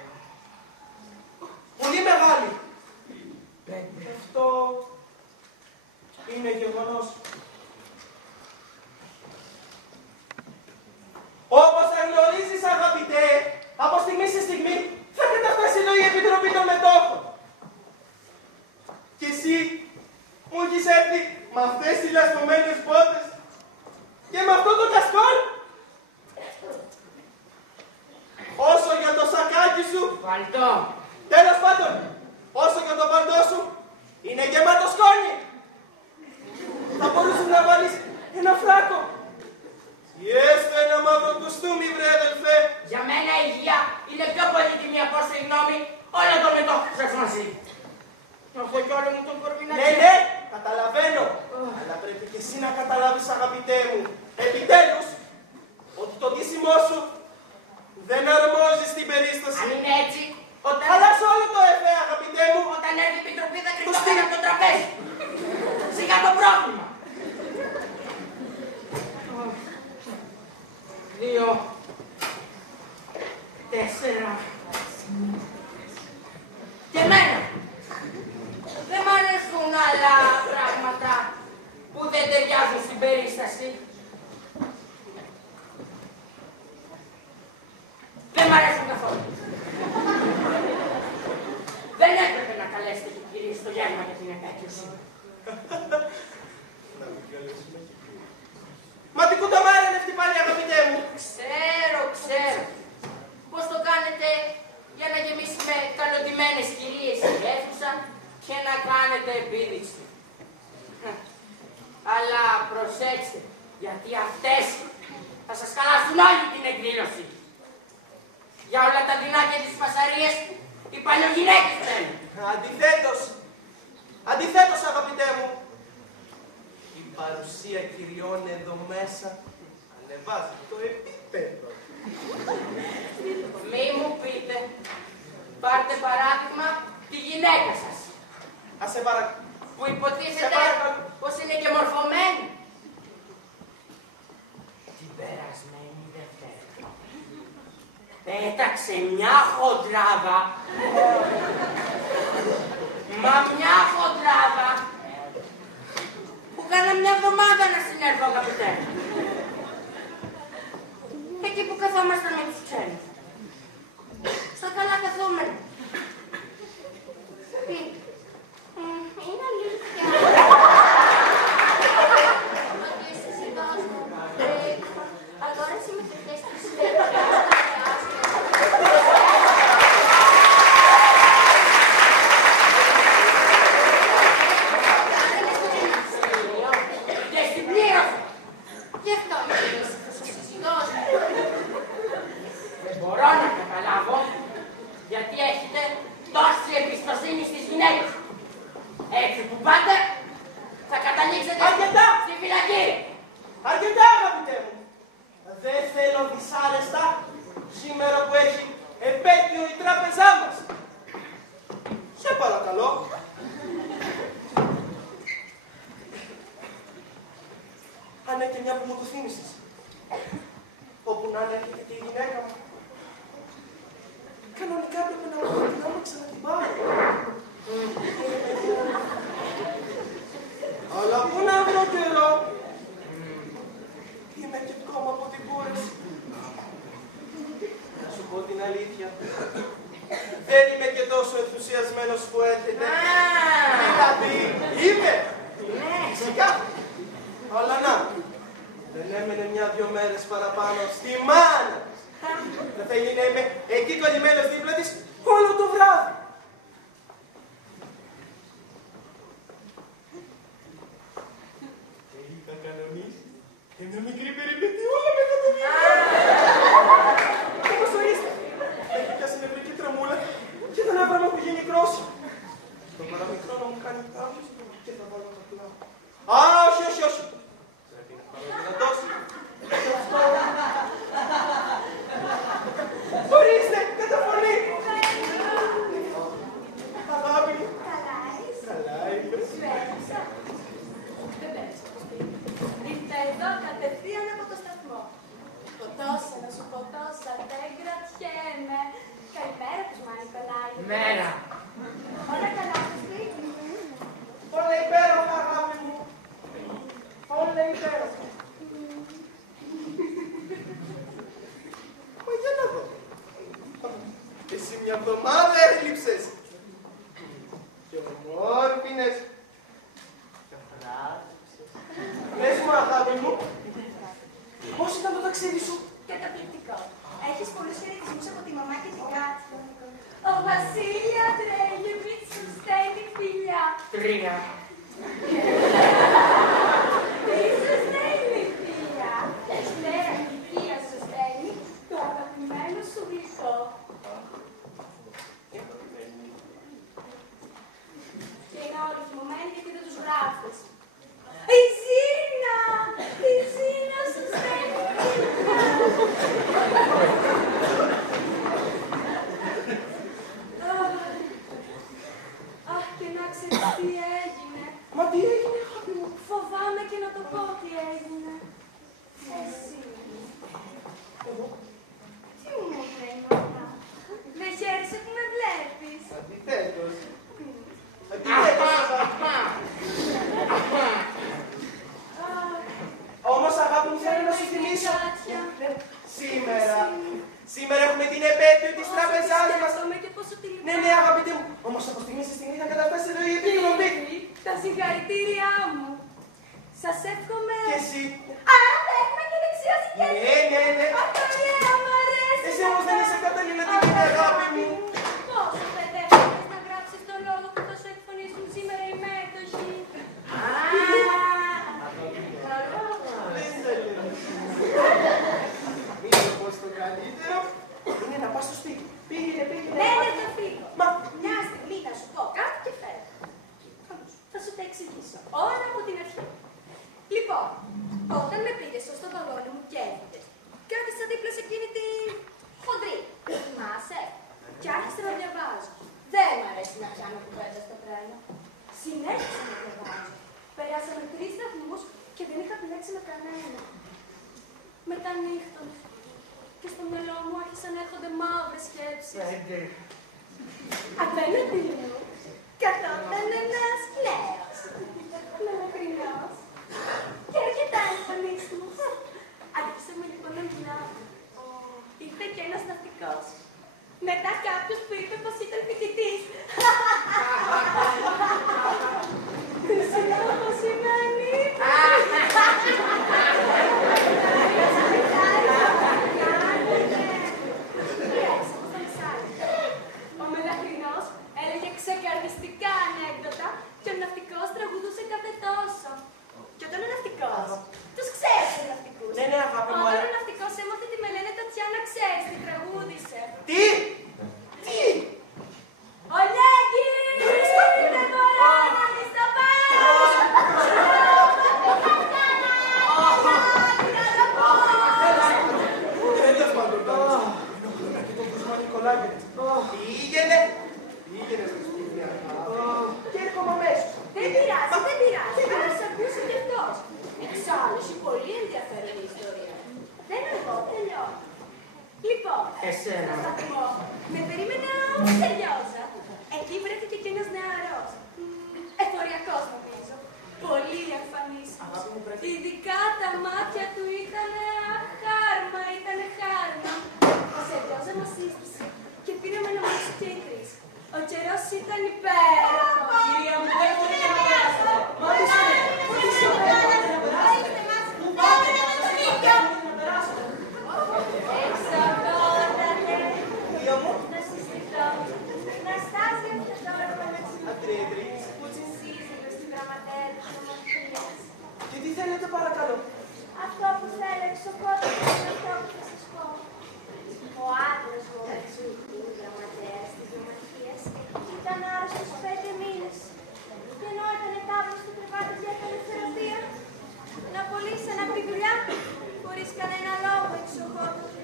πολύ μεγάλη. Αυτό είναι γεγονός. Όπως θα γνωρίζεις, αγαπητέ, από στιγμή σε στιγμή θα καταφτάσει εδώ η Επιτροπή των Μετόχων. Και εσύ μου έχεις έρθει με αυτές τις λασπωμένες πότες και με αυτό το κασκόλ. Όσο για το σακάκι σου, Παλτό. τέλος πάντων, όσο για το παλτό σου, είναι γεμάτο σκόνη. Θα μπορούσες να βάλεις ένα φράκο. Ή έστω ένα μαύρο κουστούμι, βρε αδελφέ. Για μένα η υγεία είναι πιο πολύτιμη από όση γνώμη όλα το μετόχο σας μαζί. Αυτό κι όλο μου τον κορμί να Ναι, καταλαβαίνω. Αλλά πρέπει και εσύ να καταλάβεις, αγαπητέ μου, επιτέλους, ότι το ντύσιμό σου δεν αρμόζει στην περίσταση. Αν είναι έτσι, όταν... Αλλά σε όλο το εφέ, αγαπητέ μου, Όταν έρθει η Επιτροπή θα κρυφτώ κάτω από το τραπέζι. Σιγά το πρόβλημα. 2, 4. Και εμένα. Δεν μ' αρέσουν άλλα πράγματα που δεν ταιριάζουν στην περίσταση. Δεν μ' αρέσουν καθόλου. Δεν έπρεπε να καλέσετε την κυρία στο γεύμα για την επέτειο σήμερα. μα τι κουταμάρα είναι αυτή πάλι, αγαπητέ μου. Ξέρω. Πώς το κάνετε για να γεμίσει με καλοντημένες κυρίες η αίθουσα και να κάνετε επίδειξη. Αλλά προσέξτε, γιατί αυτές θα σας χαλάσουν όλη την εκδήλωση. Για όλα τα δεινά και τις φασαρίες, οι παλιογυναίκες θέλουν. Αντιθέτως, αγαπητέ μου, η παρουσία κυριών εδώ μέσα ανεβάζει το επίπεδο. Μη μου πείτε, πάρτε παράδειγμα τη γυναίκα σας, Ας σε παρακαλώ. που υποτίθεται Σε παρακαλώ. πως είναι και μορφωμένη. Την περασμένη Δευτέρα πέταξε μια χοντράδα, μα μια χοντράδα που κάνα μια εβδομάδα να συνέρθω, αγαπητέ. Εκεί που καθόμασταν με τους ξένους. Στα καλά καθόμενα. Είναι αλήθεια. Ότι εσύ σύντομος μου. Αγόρασε με τριχές της και συμπλήρωσα. Γι' αυτό είμαι ο σύζυγός μου. Δεν μπορώ να καταλάβω γιατί έχετε τόση εμπιστοσύνη στις γυναίκες. Έτσι που πάτε, θα καταλήξετε στη φυλακή. Αρκετά, αγαπητέ μου. Δεν θέλω δυσάρεστα σήμερα που έχει επέτειο η τράπεζά μας. Σε παρακαλώ. Αν και μια που μου το θύμισες. Όπου να είναι έρχεται και η γυναίκα μου. Κανονικά πρέπει να μου ξαναττην πάρω. Αλλά πού να βρω καιρό. Είμαι και πτώμα από την κούραση. Να σου πω την αλήθεια. Δεν είμαι και τόσο ενθουσιασμένος που έρχεται. Δηλαδή, είμαι. Φυσικά. Αλλά να, δεν έμενε μια-δυο μέρες παραπάνω στη μάνα. Δεν θέλει να είμαι εκεί κολλημένος δίπλα της όλο το βράδυ. Είχα κανονίσει μια μικρή περιπετειούλα με κατεβία. Όπως ορίστε, έχει πιάσει νευρική τρεμούλα και δεν έβραμε που γίνει μικρός. Το παραμικρό να μου κάνει παύλος και θα βάλω τα πλά. Α, όχι, όχι, όχι. Πρέπει να πάρω δυνατός. Ορίστε, καταφωνή. Αγάπη μου. Καλά είπες. Δεν πέρασε το σπίτι. Ήρθα εδώ κατευθείαν από το σταθμό. Ποτόσα, να σου ποτόσα, δεν κρατιέμαι. Καλημέρα τους Μάνη Πελάγη. Μέρα. Όλα καλά στο σπίτι. Όλα υπέροχα, αγάπη μου. Όλα υπέροχα. Μα για να δω. Εσύ μια εβδομάδα έλειψες. Και ομόρφινες. Καθράτησες. Πες μου, αγάπη μου, πώς ήταν το ταξίδι σου? Καταπληκτικό. Έχεις πολλούς χαιρετισμούς από τη μαμά και την Κάτια. Ο Βασίλη Αντρέγεβιτς σου στέλνει φιλιά. 3. Τι σου στέλνει φιλιά? Λέρα η θεία σου στέλνει το αγαπημένο σου γλυκό. Και είναι όλοι θυμωμένοι γιατί δεν τους γράφεις. Η Ζήνα σου στέλνει αχ, και να ξέρεις τι έγινε. Μα τι έγινε, αγάπη μου? Φοβάμαι και να το πω τι έγινε. Εσύ. Εγώ. Τι μου λέει αυτά? Δεν χαίρεσαι που με βλέπεις. Αντιθέτως. Αντιθέτως, αγάπη μου. Όμως, αγάπη μου, θέλω να σου θυμίσω. Σήμερα έχουμε την επέτειο της τράπεζάς μας. Και πόσο τη λυπάμαι. Ναι, ναι, αγαπητέ μου. Όμως από στιγμή σε στιγμή θα καταφτάσει εδώ η επιτροπή. Τα συγχαρητήριά μου. Σας εύχομαι. Και εσύ. Άρα θα έχουμε και δεξιώσει και Ναι, ναι, ναι. αυτό ωραία, μ' αρέσει. Εσύ όμως δεν είσαι καταλληλετική, αγάπη μου. Πόσο παιδεύτηκες να γράψεις το λόγο που τόσο εκφωνήσουν σήμερα οι μέτοχοι. Δεν θέλω. Νομίζω πως το καλύτερο είναι να πας στο σπίτι. Πήγαινε. Ναι, θα φύγω. Μα. Μια στιγμή θα σου πω κάτι και φεύγω. Θα σου τα εξηγήσω. Όλα από την αρχή. Λοιπόν, όταν με πήγες στο βαγόνι μου και έφυγες, κάθισα δίπλα σε εκείνη τη χοντρή. Θυμάσαι. Και άρχισα να διαβάζω. Δεν μ' αρέσει να πιάνω κουβέντα στο τρένο. Συνέχισα να διαβάζω. Περάσαμε 3 σταθμούς και δεν είχα επιλέξει με κανένα. Μετά νύχτωνε. Και στο μυαλό μου άρχισαν να έρχονται μαύρες σκέψεις. Απέναντι μου καθόταν ένας νέος, μελαχρινός, Μετά κάποιος που είπε πως ήταν φοιτητής. Ξέρω πως είμαι ανήπια. Ο Μελαχρινός έλεγε ξεκαρδιστικά ανέκδοτα και ο ναυτικός τραγουδούσε κάθε τόσο. Και όταν ο ναυτικός, τους ξέρεις τους ναυτικούς. Ναι, ναι, αγάπη μου, Όταν ο ναυτικός έμαθε τη Μελένε Τατιάνα, ξέρεις τι τραγούδισε. Τι! Τι! Ο Λέγκης! Δεν μπορώ να μη στο πάρω! Τέλος πάντων, ενοχλούμε και τον Κουσμά Νικολάκη. Πήγαινε! Πήγαινε στο σπίτι. Και έρχομαι αμέσως. Δεν πειράζει, δεν πειράζει. Θα σε ακούσει κι αυτός. Εξάλλου, έχει πολύ ενδιαφέρον η ιστορία. Δεν αργώ, τελειώνω. Λοιπόν, στο σταθμό, με περίμενα όμως τελειώσα. Εκεί βρέθηκε κι ένας νεαρός. Εφοριακός νομίζω. Πολύ εμφανής. Ειδικά τα μάτια του ήτανε χάρμα, ήτανε χάρμα. Ο Σεργιός μας σύστησε και πήραμε να μας και οι τρεις. Ο καιρός ήταν υπέροχος. Κυρία μου, δεν μπορείτε να περάσετε. Μα τι Εξοχότατε. Κυρία μου. Να συστηθώ. Ναστάσια Θεοδωροπανέτσι. Αντρίδρης. Σύζυγος στην γραμματέα της Ομοσπονδίας. Και τι θέλετε παρακαλώ. Αυτό που θέλω, εξοχότατε, είναι αυτό που θα σας πω. Ο άντρας μου, ο Ματσούκου, γραμματέας της Ομοσπονδίας, ήταν άρρωστος 5 μήνες. Και ενώ έκανε τάβλος στο κρεβάτι και έκανε θεραπεία, να απολύσαν από τη δουλειά, χωρίς κανένα λόγο, εξοχότατε.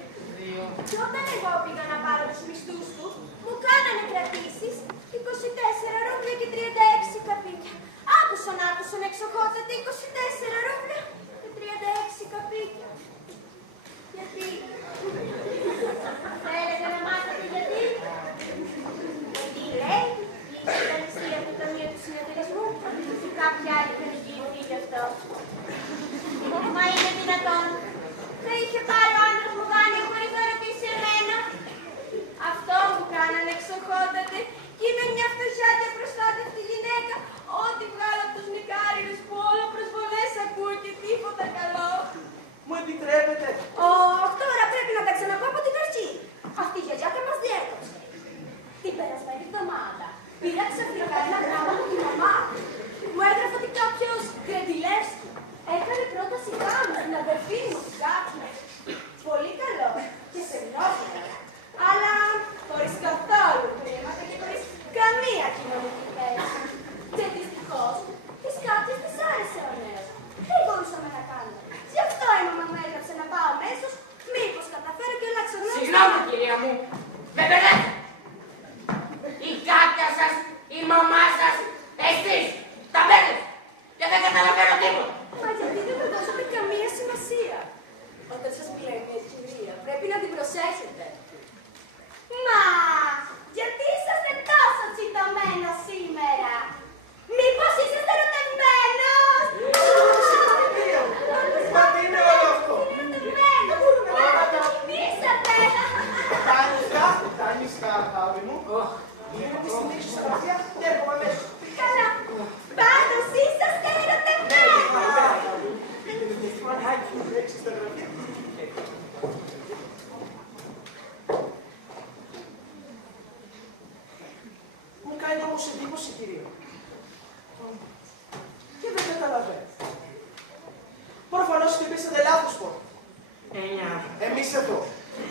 Και όταν εγώ πήγα να πάρω τους μισθούς του, μου κάνανε κρατήσεις 24 ρούβλια και 36 καπίκια. Άκουσαν εξοχότατε, 24 ρούβλια και 36 καπίκια. Γιατί? Θέλετε να μάθετε γιατί? Γιατί λέει, η συνταγιστή από το ταμείο του συνεταιρισμού και κάποια άλλη θα δικαιωθεί γι' αυτό. Μα είναι δυνατόν? Θα είχε πάρει ο άντρας μου δάνειο χωρίς να ρωτήσει εμένα. Αυτό μου κάνανε εξοχότατε και είμαι μια φτωχιά και απροστάτευτη γυναίκα. Ό,τι βγάλω από τους νικάριδες που όλο προσβολές ακούω και τίποτα καλό. Μου επιτρέπετε. Όχι, τώρα πρέπει να τα ξαναπώ από την αρχή. Αυτή η γιαγιά θα μας διέκοψε. Την περασμένη εβδομάδα πήρα ξαφνικά ένα γράμμα από τη μαμά. Μου έγραφε ότι κάποιος Γκρεντιλεύσκη έκανε πρόταση γάμου στην αδερφή μου, την Κάτια. Πολύ καλό και σε γνώμη. Αλλά χωρίς καθόλου χρήματα και χωρίς καμία κοινωνική θέση. Και δυστυχώς της Κάτιας της άρεσε ο νέος. Τι μπορούσαμε να κάνουμε? Γι' αυτό η μαμά μου έγραψε να πάω αμέσως, μήπως καταφέρω και αλλάξω γνώμη. Συγγνώμη, κυρία μου. Δεν μπερδεύετε. Η Κάτια σας, η μαμά σας, εσείς. Τα μπέρδευτε. Και δεν καταλαβαίνω τίποτα. Μα γιατί δεν του δώσατε καμία σημασία? Όταν σας μιλάει μια κυρία, πρέπει να την προσέχετε. Μα, γιατί είσαστε τόσο τσιτωμένος σήμερα? Μήπως είσαστε ερωτευμένος? Μα τι είναι όλο αυτό? Ερωτευμένος, να το κοιμήσατε. Τα νησιά, αγάπη μου. Λίγο τη συνέχιση στα γραφεία και έρχομαι αμέσως. Καλά, πάντως είσαστε ερωτευμένος. Πήγαινε και στη μανάκι μου έξι στα γραφεία. Μου κάνει όμως εντύπωση, κυρία. Και δεν καταλαβαίνω. Προφανώς χτυπήσατε λάθος πόρτα. Εμείς εδώ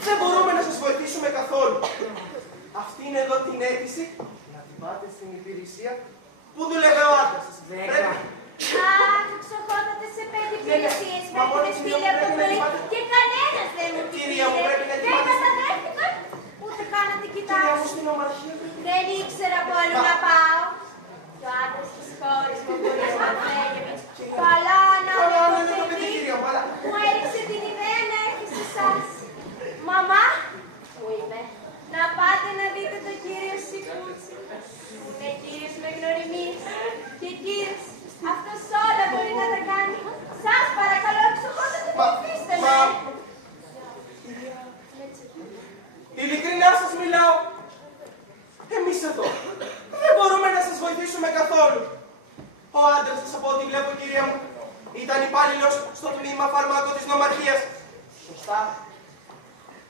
δεν μπορούμε να σας βοηθήσουμε καθόλου. Αυτή είναι εδώ την αίτηση να την πάτε στην υπηρεσία που δούλευε ο άντρας σας. Πρέπει. Αχ, εξοχότατε σε 5 υπηρεσίες με έχετε στείλει από το πρωί και κανένας δεν μου την Κυρία μου, πήρε. πρέπει να Δεν ετοιμάσετε. καταδέχτηκαν, ούτε καν να την Κυρία μου, κοιτάξω. στην ομαρχία πρέπει. Δεν ήξερα από αλλού να πάω. Και ο άντρας της χώρας μου, ο Μπορίς Ματβέγεβιτς, καλά να Καλά, το ναι, δεν το παιδί, παιδί, κυρία μου, αλλά. μου έριξε την ιδέα να έρθει σε εσάς. Μαμά, μου είπε, να πάτε να δείτε τον κύριο Σικούτσι. Είναι κύριος με γνωριμίες και κύριος. Αυτός όλα μπορεί να τα κάνει. Σας παρακαλώ, εξοχότατε, βοηθήστε με. Ειλικρινά σας μιλάω. πάροχο της νομαρχίας. Σωστά.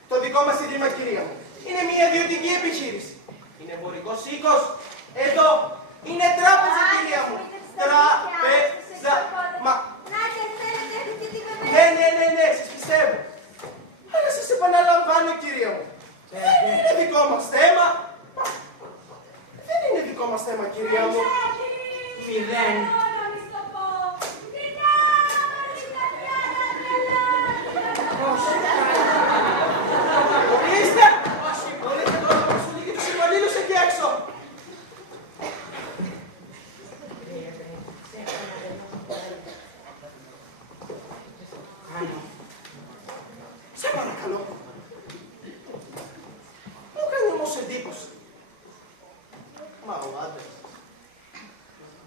Το δικό μας ίδρυμα, κυρία μου, είναι μια ιδιωτική επιχείρηση. Είναι εμπορικός οίκος. Εδώ είναι τράπεζα, κυρία μου. Τράπεζα. Μα... Ναι, σας πιστεύω. Αλλά σας επαναλαμβάνω, κυρία μου. Δεν είναι δικό μας θέμα. Δεν είναι δικό μας θέμα, κυρία μου. 0. Ορίστε! Μπορείτε τώρα να μου και τους υπαλλήλους εκεί έξω. Σε παρακαλώ. Μου κάνει όμως εντύπωση. Μα ο άντρας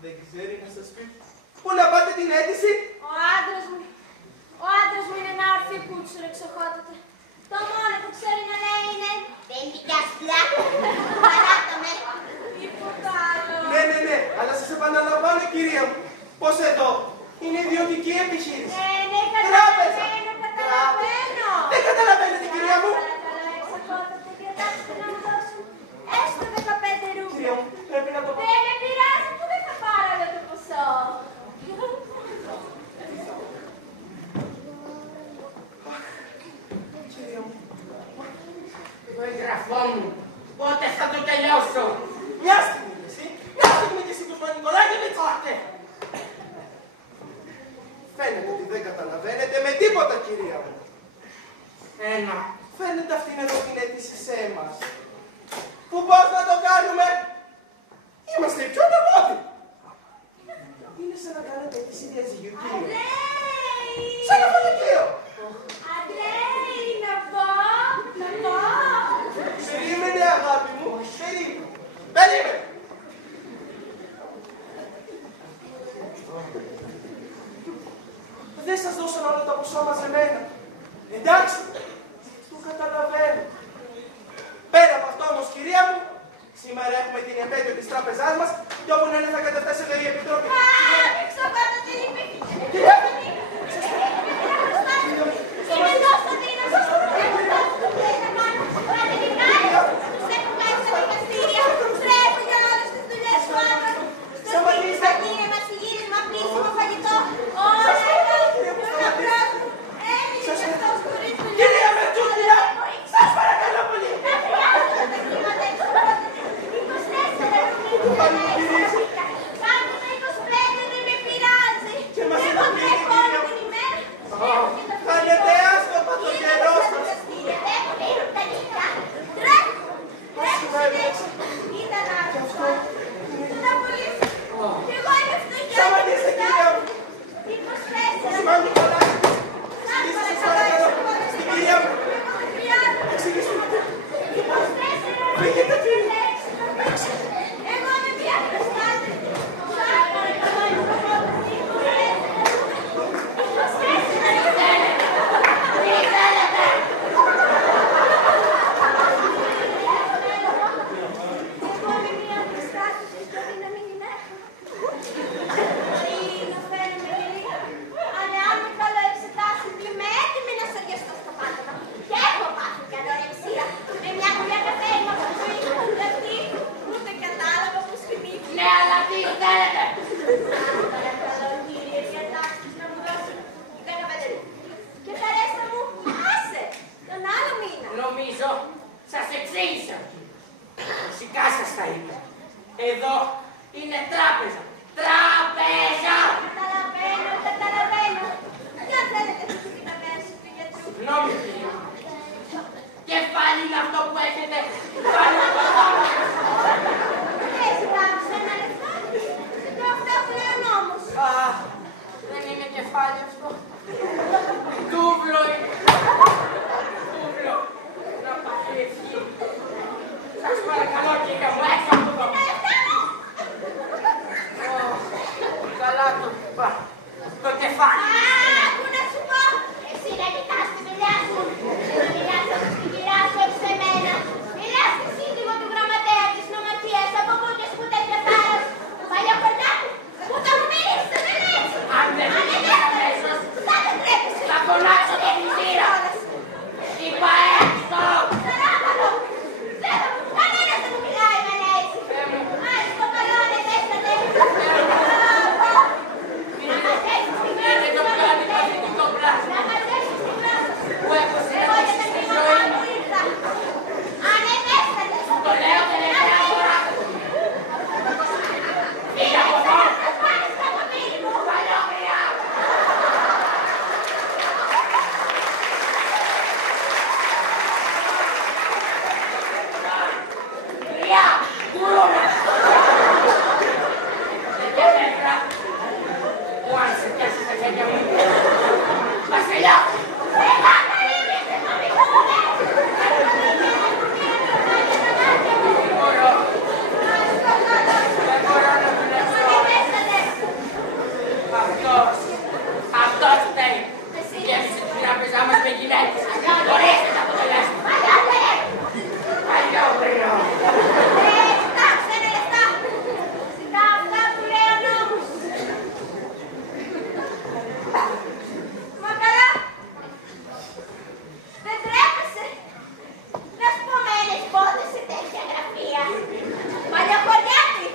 δεν ξέρει να σας πει πού να πάτε την αίτηση. Ο άντρας μου είναι ένα ορθί κούτσουρο, εξοχότατε. Το μόνο που ξέρει να λέει είναι «Δεν δικιάς πλάκα, παράτω με». Τίποτα άλλο. Ναι, αλλά σας επαναλαμβάνω, κυρία μου, πως εδώ είναι ιδιωτική επιχείρηση. Ναι, καταλαβαίνω. Δεν καταλαβαίνετε, κυρία μου. Καλά, εξοχότατε, διατάξτε να μου δώσουν έστω 15 ρούμπια. Κυρία μου, πρέπει να το πω. Δεν με πειράζει που δεν θα πάρω όλο το ποσό. Κυρία μου, Το εγγραφό μου. Πότε θα το τελειώσω. μια στιγμή κι εσύ του Νικολάκεβιτς. Πότε. Φαίνεται ότι δεν καταλαβαίνετε με τίποτα, κυρία μου. 1. Φαίνεται αυτήν εδώ την αίτηση σε εμάς. Που πώς να το κάνουμε. Είμαστε οι πιο αναμόδιοι. Είναι σαν να κάνετε αίτηση διαζυγίου, κύριε. Σαν να φωτοκείο. Αντρέι, να πω. Περίμενε, αγάπη μου. Περίμενε. Δεν σας δώσαν όλα τα ποσά μαζεμένα. Εντάξει, το καταλαβαίνω. Πέρα από αυτό όμως, κυρία μου, σήμερα έχουμε την επέτειο της τράπεζάς μας και όπου να είναι θα καταφτάσει εδώ η Επιτροπή. Εξοχότατε, τι είπε. Κυρία μου, Είναι τόσο δύναμος. Δεν θα κάνω. Πάτε την άλλη. Τους έχω πάει στα δικαστήρια. Τρέχω για όλες τις δουλειές του άντρα. Στο σπίτι, παγίνημα, συγγύρισμα, πλήσιμο, φαγητό. Όλα εδώ. Τον αμπρός μου. Έμεινε και αυτός χωρίς δουλειά. κυρία Μετζούκια, σας παρακαλώ πολύ. Δεν χρειάζεται τα χρήματα, εξοχότατε. 24 ρούμπια. Κάτω τα 25, δεν με πειράζει. Και μας Εγώ ενοχλεί, τρέχω κυρία όλη μου. την ημέρα. Κάνετε άσκοπα το καιρό σας. Σταματήστε, κυρία μου. Σημάνει πολλά. Εξηγήστε σας παρακαλώ. Στην κυρία μου. Εξηγήστε μου. Φύγετε, κύριε. Εγώ είμαι μια χρηστάτη. Ναι, αλλά τι θέλετε. Και τα ρέστα μου, άσε, τον άλλο μήνα. Νομίζω σας εξήγησα. Φυσικά σας τα είπα. Εδώ είναι τράπεζα. Τράπεζα! Καταλαβαίνω. Ποιο θέλετε να σου πει να πέσει του γιατρού. Συγγνώμη, κύριε. Κεφάλι είναι αυτό που έχετε. Δεν ζητάω ένα λεπτό. Ζητώ αυτά που λέει ο νόμος. Α, δεν είναι κεφάλι αυτό. Τούβλο είναι. Τούβλο. Να πάθει ευχή. Σας παρακαλώ, κύριε μου, έξω από εδώ. Καλά το είπα. Το κεφάλι. Άκου να σου πω. Εσύ να κοιτάς τη δουλειά σου. Δεν μιλάς από την κυρά σου έξω σε μένα. Μιλάς στη σύντιμο του γραμματέα της νομαρχίας από μπούκες που τέτοια θάρρος. Το παλιό κορδάκι που θα μου μυρίσει, δεν είναι έτσι. Αν δεν μιλήσεις αμέσως, θα δεν τρέπεσαι. θα φωνάξω. με γυναίκες. Ορίστε τα αποτελέσματα. Αλλιώ. Εντάξει, ένα λεπτά. Ζητά αυτά που λέει ο νόμος. Μα καλά. Δεν τρέπεσαι. Να σου πω μένες πότε σε τέτοια γραφεία. Μαλλιοχωριάτη.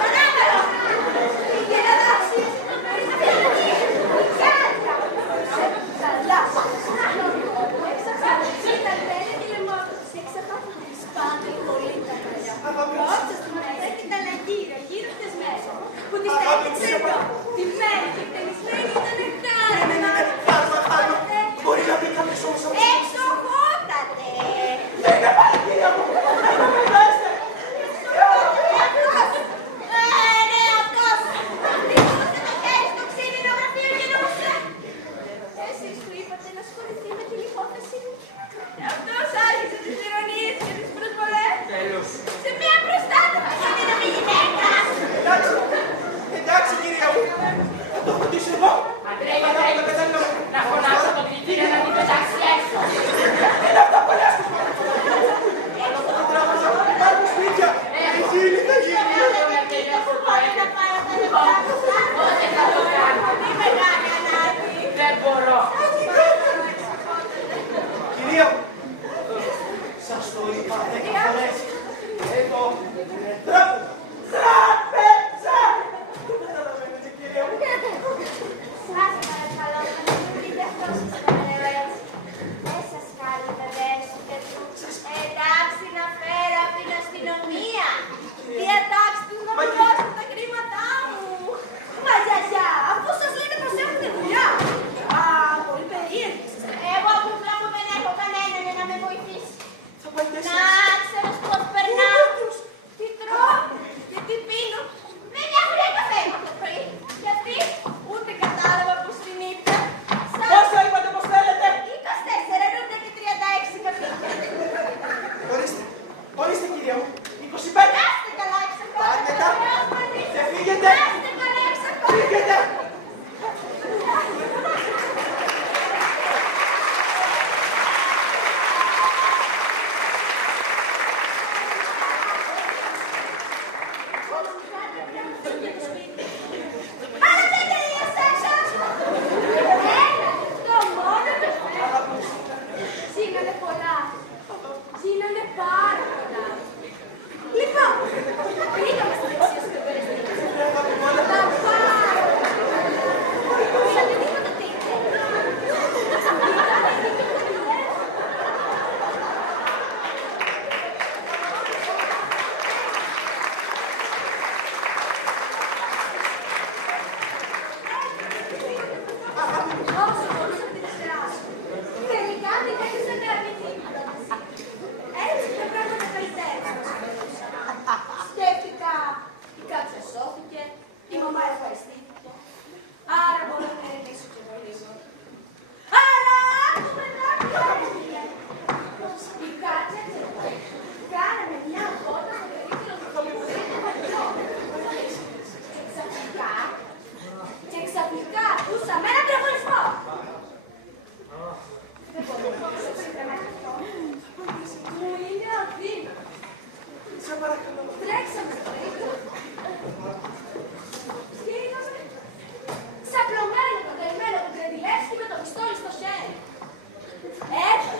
Παράκαλο. Πήγε να δώσεις. Κάτρα. Καλά. Έξαχα. Κοίτα, τέλε τη λεμόνος. Έξαχα. Σπάνε πολύ τα μαλλιά. Κότσα στη μαλλιά και τα λαγύρα γύρω στις μέσα. Που τη στέλνεις εδώ. Τη μέρα και τελισμένη ήταν εκάρα. Μπορεί να πει κάποιος όμως από εσάς. Εξοχότατε. Δεν είναι πάλι, κυρία μου. Ναι, αυτός. Ρίχνωσε το χέρι στο ξύλινο γραφείο και νούσε. Εσείς του είπατε να ασχοληθεί με την υπόθεση μου. Αυτός άρχισε τις ειρωνίες και τις προσβολές. Τέλος. Σε μια προστάτευα σαν είναι με γυναίκα. Εντάξει, κυρία μου. Θα το φωτίσω εγώ. Αντρέη, να φωνάξω τον κριτήριο να την πετάξει έξω. Είναι αυτά που λες. Αλλά θα το τράβαζα. Υπάρχουν σπίτια. Γίνει, θα γίνει. Να πάρω τα λεπτά του Πότε θα το κάνω. Τι μεγάλη ανάγκη. Δεν μπορώ. Κυρία μου. Σας το είπα 10 φορές. Εδώ. Τράπεζα. Το καταλαβαίνετε, κυρία μου. Σας παρακαλώ να μην πείτε αυτό σας το λέω έτσι. Δεν σας κάνει να δέσετε του. Εντάξει να φέρω από την αστυνομία. Διατάξτε τους να μου δώσουν τα χρήματά μου. Μα γιαγιά, αφού σας λένε πως έχετε δουλειά. Α, πολύ περίεργη. Εγώ από πλά μου δεν έχω κανέναν να με βοηθήσει. Θα πάει Να 4. ξέρεις πώς περνάω. Τι τρώω και τι πίνω. Δεν μια γουλιά καφέ το πρωί. Γιατί ούτε κατάλαβα πως την είπε. Πόσα είπατε πως θέλετε. 24 ρούμπια και 36 καφέ. Ορίστε, κυρία μου. 25. Άστε καλά εξακόλουτα. Πάρτε τα. Δεν φύγετε. Άστε καλά εξακόλουτα. Φύγετε. Αλλά δεν τελείωσες έξω. Ένα, το μόνο το θέλω. Γίνανε πολλά. Γίνανε πάρα πολλά. Λοιπόν, βρήκαμε στη δεξιά σου το περιστήριο. Τα πάρα πολλά. Είδατε τίποτα τι. Όσο μπορούσα να την εστεράσω. Τελικά την έκανα με αρνητή πρόταση. Έτσι τα πράγματα καλύτερα. Σκέφτηκα, η κάτσα σώθηκε, η μαμά ευχαριστήθηκε. Άρα μπορώ να ερεμήσω κι εγώ λίγο. Αλλά άκουμε κάτι. Η κάτσα κάναμε μια βόλτα στο περίπτωρο του Κιμπουρίνου. Και ξαφνικά ακούσαμε έναν πυροβολισμό. Δεν μπορώ να πω σε αυτό. Μου είναι αδύνατο. Σε παρακαλώ. Τρέξαμε στο περίπτωρο. Και είδαμε ξαπλωμένο τον καημένο τον Κρεντιλεύσκη με το πιστόλι στο χέρι. Έτσι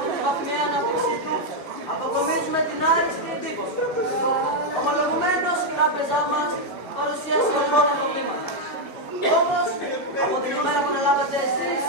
από τη βαθμία ανάπτυξή του, αποκομίζουμε την άριστη εντύπωση. Ομολογουμένως η τράπεζά μας παρουσίασε ορισμένα προβλήματα. Όμως, από την ημέρα που αναλάβατε εσείς,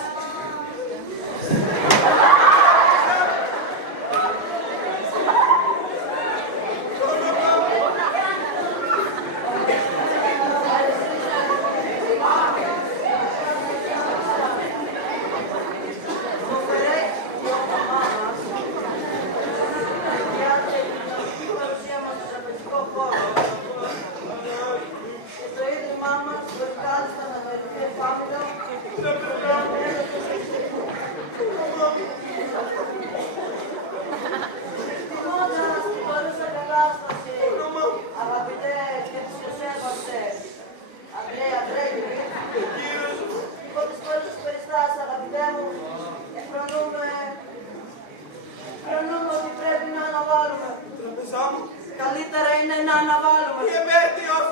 καλύτερα είναι να αναβάλουμε. Η επέτειος!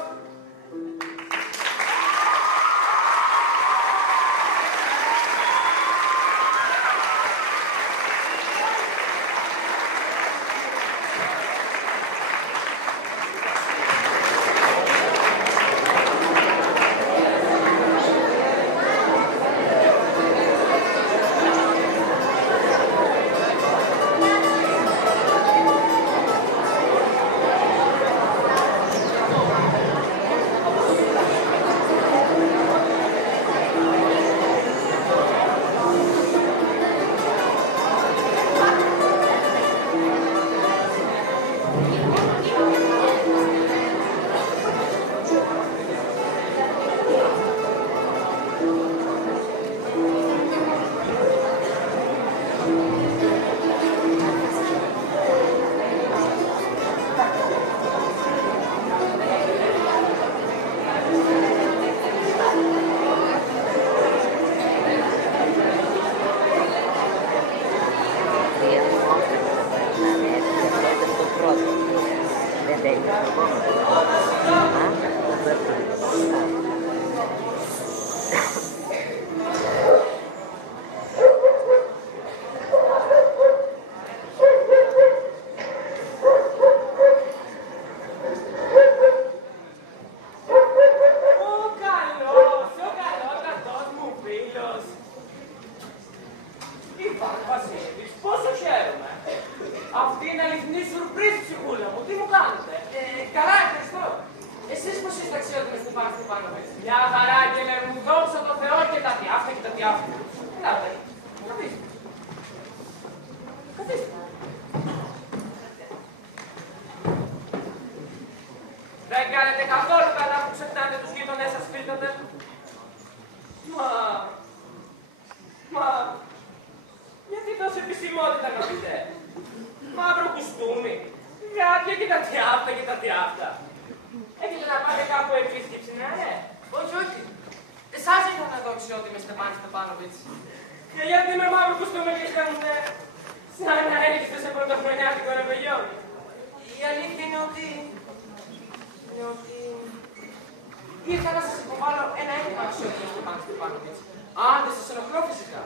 Ήρθα να σας υποβάλω ένα έτοιμο αξιότιμο Στεφάνη Στεφάνοβιτς. Αν δεν σας ενοχλώ φυσικά.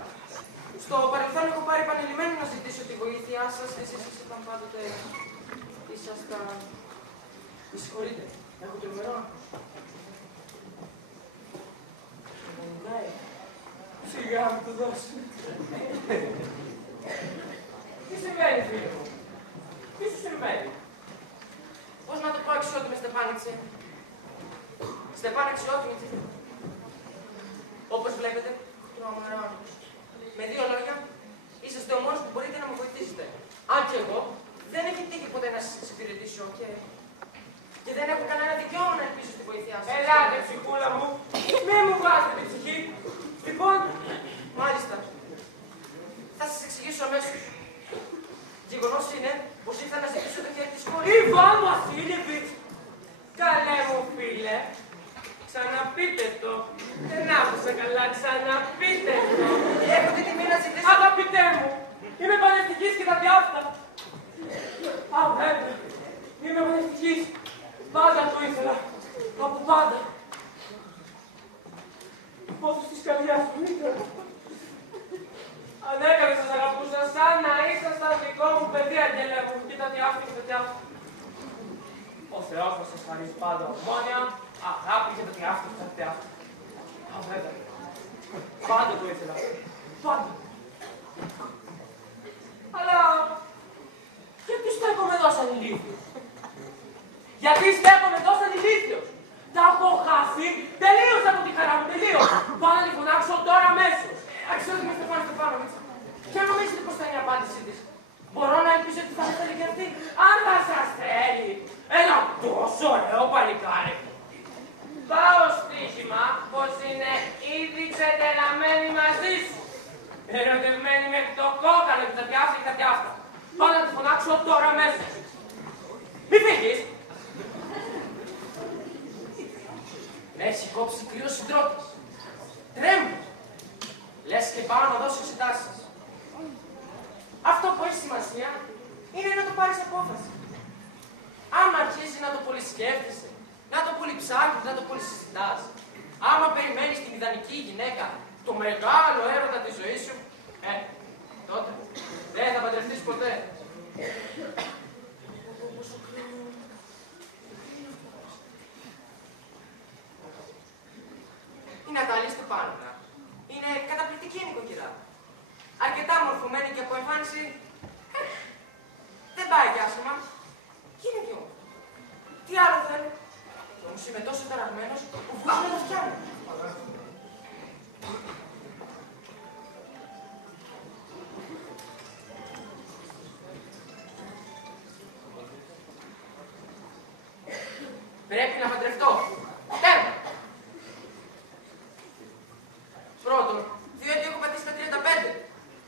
Στο παρελθόν έχω πάρει επανειλημμένο να ζητήσω τη βοήθειά σας. Εσείς ήσασταν πάντοτε. Ήσασταν. Με συγχωρείτε. Έχω τρομερό άγχος. Ναι. Σιγά μου το δώσει. Τι συμβαίνει, φίλε μου? Τι σου συμβαίνει? Πώς να το πω αξιότιμη Στεφάνιτσε? Στεφάνη αξιότιμη. Όπως βλέπετε, τρομερό. Με δύο λόγια, είσαστε ο μόνος που μπορείτε να με βοηθήσετε. Αν και εγώ δεν έχει τύχει ποτέ να σας εξυπηρετήσω και δεν έχω κανένα δικαίωμα να ελπίζω στη βοήθειά σας. Ελάτε, ψυχούλα μου. Μη μου βάζετε την ψυχή. Λοιπόν, μάλιστα. Θα σας εξηγήσω αμέσως. Γεγονός είναι πως ήρθα να ζητήσω το χέρι της κόρης. Ιβάν Βασίλεβιτς! Καλέ μου φίλε, ξαναπείτε το. Δεν άκουσα καλά, ξαναπείτε το. Έχω την τιμή να ζητήσω. Αγαπητέ μου, είμαι πανευτυχής και τα διάφτα. Α, βέβαια, είμαι πανευτυχής. Πάντα το ήθελα. Από πάντα. Πόθος της καρδιάς μου ήθελα. Ανέκανε σας αγαπούσα σαν να ήσασταν δικό μου παιδί, αγγέλε μου. Κοίτα τι αυτή και τι αυτή. Ο Θεός θα σας χαρίσει πάντα ομόνια, αγάπη και το τι αυτή και τι αυτή. Α, βέβαια. Πάντα το ήθελα. Πάντα. Αλλά γιατί στέκομαι εδώ σαν ηλίθιος. Γιατί στέκομαι εδώ σαν ηλίθιος. Τα έχω χάσει τελείως από τη χαρά μου, τελείως. Πάω να τη φωνάξω τώρα αμέσως. Αξιότιμη Στεφάνοβιτς. Ποια νομίζετε πως θα είναι η απάντησή της. Μπορώ να ελπίζω ότι θα θέλει και αυτή. Αν θα σας θέλει. Ένα τόσο ωραίο παλικάρι. Πάω στοίχημα πως είναι ήδη ξετελαμένη μαζί σου. Ερωτευμένη με το κόκαλο και τα πιάφτα και τα πιάφτα. Πάω να τη φωνάξω τώρα αμέσως. Μη φύγεις. Έχει κόψει κρύος συντρότης. Τρέμει. Λες και πάω να δώσω εξετάσεις. Αυτό που έχει σημασία είναι να το πάρεις απόφαση. Άμα αρχίζει να το πολυσκέφτεσαι, να το πολυψάχνεις, να το πολυσυζητάς, άμα περιμένεις την ιδανική γυναίκα, το μεγάλο έρωτα της ζωής σου, τότε δεν θα παντρευτείς ποτέ. Η Νατάλια Στεπάνοβνα είναι καταπληκτική νοικοκυρά. Αρκετά μορφωμένη και από εμφάνιση δεν πάει κι άσχημα. Και είναι κι όμως. Τι άλλο θέλει. Κι όμως είμαι τόσο ταραγμένος που βούζω τα αυτιά μου. Πρέπει να παντρευτώ. Τέρμα. Πρώτον, διότι έχω πατήσει τα 35.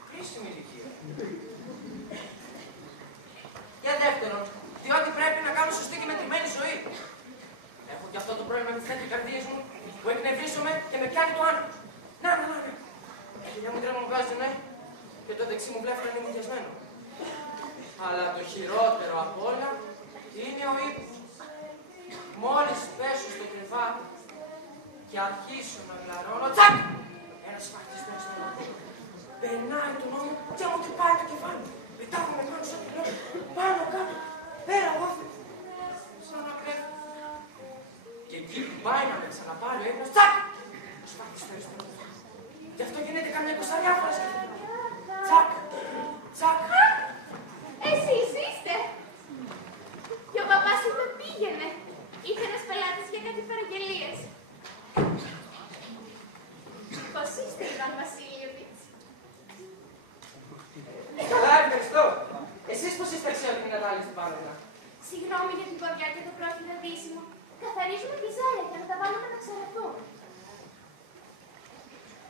Κρίσιμη ηλικία. Για δεύτερον, διότι πρέπει να κάνω σωστή και μετρημένη ζωή. Έχω και αυτό το πρόβλημα με τις τέτοιες καρδίες μου που εκνευρίζομαι και με πιάνει το άνεμο. Να. Η κυρία μου τρέμω μου βγάζει ναι και το δεξί μου βλέφαρα είναι μουδιασμένο. Αλλά το χειρότερο απ' όλα είναι ο ύπνος. Μόλις πέσω στο κρεβάτι και αρχίσω να γλαρώνω, τσακ! Ένας σφαχτισμένος στο νόμο. Περνάει τον νόμο και μου τρυπάει το κεφάλι. Πετάγομαι πάνω σαν το νόμο. Πάνω κάτω. Πέρα γόφι. Σαν να κλέφω. Και εκεί που πάει να με ξαναπάρει ο ύπνος, τσακ! Σφαχτισμένος στο νόμο. Γι' αυτό γίνεται καμιά 20 φορές. Τσακ! Τσακ! Εσείς είστε. Και ο παπάς σου με πήγαινε. Είχε ένας πελάτης για κάτι παραγγελίες. Πώς είστε, Ιβάν Βασίλειοβιτς? Καλά, ευχαριστώ. Εσείς πώς είστε, αξιότιμη Νατάλια Στεπάνοβνα? Συγγνώμη για την ποδιά και το πρόχειρο δύσιμο. Καθαρίζουμε τη ζάλια για να τα βάλουμε να ξεραθούν.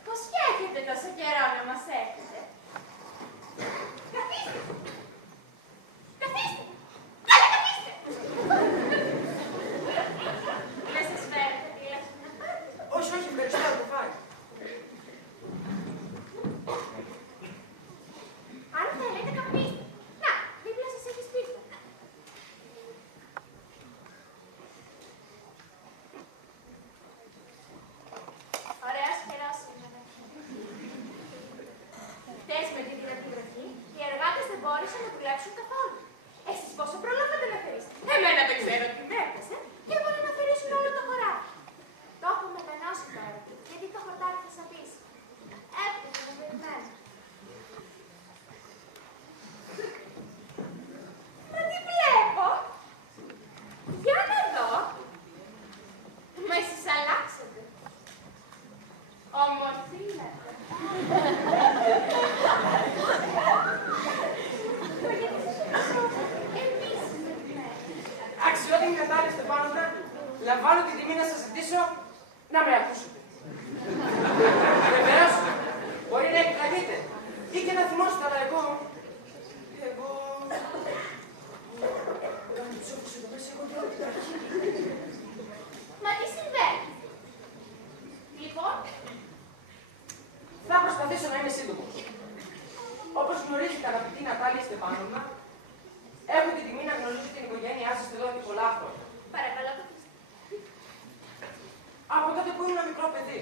Πώς φτιάχετε τόσο καιρό να μας έρχεται? Καθίστε! Καθίστε! Καλά, καθίστε! Δεν σας φέρετε τηλέφωνο να πάτε? Όχι, ευχαριστώ, θα το φάει. Αν θέλετε, καπνίστε. Να, δίπλα σας έχει σπίτι. Ωραίος καιρός σήμερα. Χτες με την τηλεγραφή, οι εργάτες δεν μπόρεσαν να δουλέψουν καθόλου. Εσείς πόσο προλάβατε να αφαιρήσετε? Εμένα δεν ξέρω τι με έπιασε και έβαλε να αφαιρήσουν όλο το χωράφι. Το έχω μετανιώσει τώρα, γιατί το χορτάρι θα σαπίσει. Έπρεπε να περιμένω. Μα τι βλέπω! Για να δω! Μα εσείς αλλάξατε. Ομορφήνατε. Μα γιατί σας ρωτήσω επίσημα τι μένει. Αξιότιμη Νατάλια Στεπάνοβνα, λαμβάνω την τιμή να σας ζητήσω να με ακούσετε. Βεβαίως, μπορεί να εκπλαγείτε ή και να θυμώσετε, αλλά εγώ... Κάνω ψόφους εδώ μέσα, εγώ δεν Μα τι συμβαίνει? Λοιπόν, θα προσπαθήσω να είμαι σύντομος. Όπως γνωρίζετε, αγαπητή Νατάλια Στεπάνοβνα, έχω την τιμή να γνωρίζω την οικογένειά σας εδώ επί πολλά χρόνια. παρακαλώ καθίστε. Από τότε που ήμουν μικρό παιδί.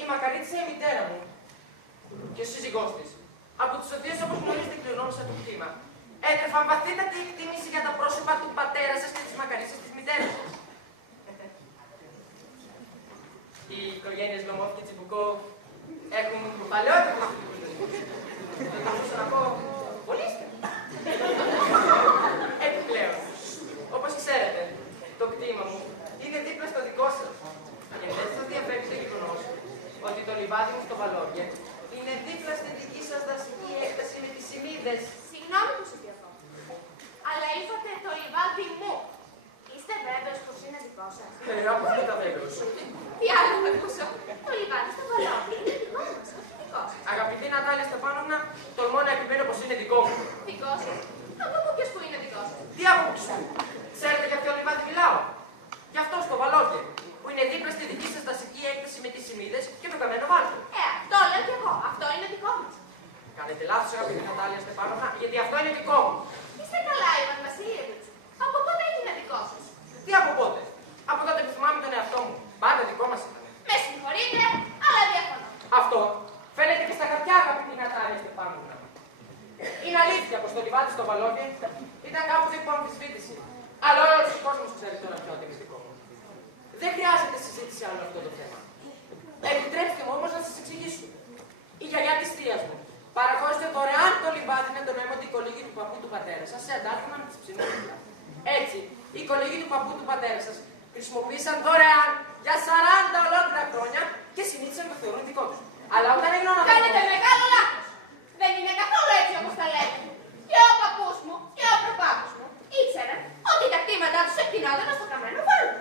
Η μακαρίτσα η μητέρα μου και ο σύζυγός της, από τους οποίους όπως γνωρίζετε κληρονόμησα το κτήμα, έτρεφαν βαθύτατη εκτίμηση για τα πρόσωπα του πατέρα σας και της μακαρίσας της μητέρας σας. Οι οικογένειες Λομόφ και Τσιμπουκό έχουν παλαιότερο μαθητικό. Δεν θα μπορούσα να πω πολύ στενά. Επιπλέον, όπως ξέρετε, το κτήμα μου είναι δίπλα στο δικό σας. Και δεν σας διαφέρει το γεγονός ότι το λιβάδι μου στο Βαλόργε είναι δίπλα στη δική σας δασική έκταση με τις Σιμίδες. Συγγνώμη που σας διακόπτω. Αλλά είπατε το λιβάδι μου. Είστε βέβαιος πως είναι δικό σας? Από αυτό τα βέβαιος. Τι άλλο θα ακούσω? Το λιβάδι στο Βαλόργε είναι δικό μας. Δικό σας. Αγαπητή Νατάλια Στεφάνοβνα, τολμώ να επιμένω πως είναι δικό μου. Δικό σας. Από πού και που είναι δικό σας? Τι άποψη? Ξέρετε για ποιο λιβάδι μιλάω? Γι' αυτό στο Βαλόργε, που είναι δίπλα στη δική σας δασική έκταση με τις Σιμίδες και το καμένο βάλτο. Αυτό λέω κι εγώ. Αυτό είναι δικό μας. Κάνετε λάθος, αγαπητή Νατάλια Στεφάνοβνα, γιατί αυτό είναι δικό μου. Είστε καλά, Ιβάν Βασίλεβιτς. Από πότε έγινε δικό σας? Τι από πότε? Από τότε που θυμάμαι τον εαυτό μου. Πάντα δικό μας ήταν. Με συγχωρείτε, αλλά διαφωνώ. Αυτό φαίνεται και στα χαρτιά, αγαπητή Νατάλια Στεφάνοβνα. Είναι αλήθεια πως το λιβάδι στο Βαλόργε ήταν κάποτε υπό αμφισβήτηση. Αλλά όλος ο κόσμος ξέρει τώρα ποιο είναι δικό μου. Δεν χρειάζεται συζήτηση άλλο αυτό το θέμα. Επιτρέψτε μου όμως να σας εξηγήσω. Η γιαγιά της θείας μου παραχώρησε δωρεάν το λιβάδι με τον έμοντι κολύγη του παππού του πατέρα σας σε αντάλλαγμα με τις ψινούδες. Έτσι, οι κολύγοι του παππού του πατέρα σας χρησιμοποίησαν δωρεάν για 40 ολόκληρα χρόνια και συνήθισαν να το θεωρούν δικό τους. Αλλά όταν έγιναν να Κάνετε μεγάλο λάθος. Δεν είναι καθόλου έτσι όπως τα λέτε. Και ο παππούς μου και ο προπάπους μου ήξεραν ότι τα κτήματά τους εκτινόταν στο καμένο βάλτο.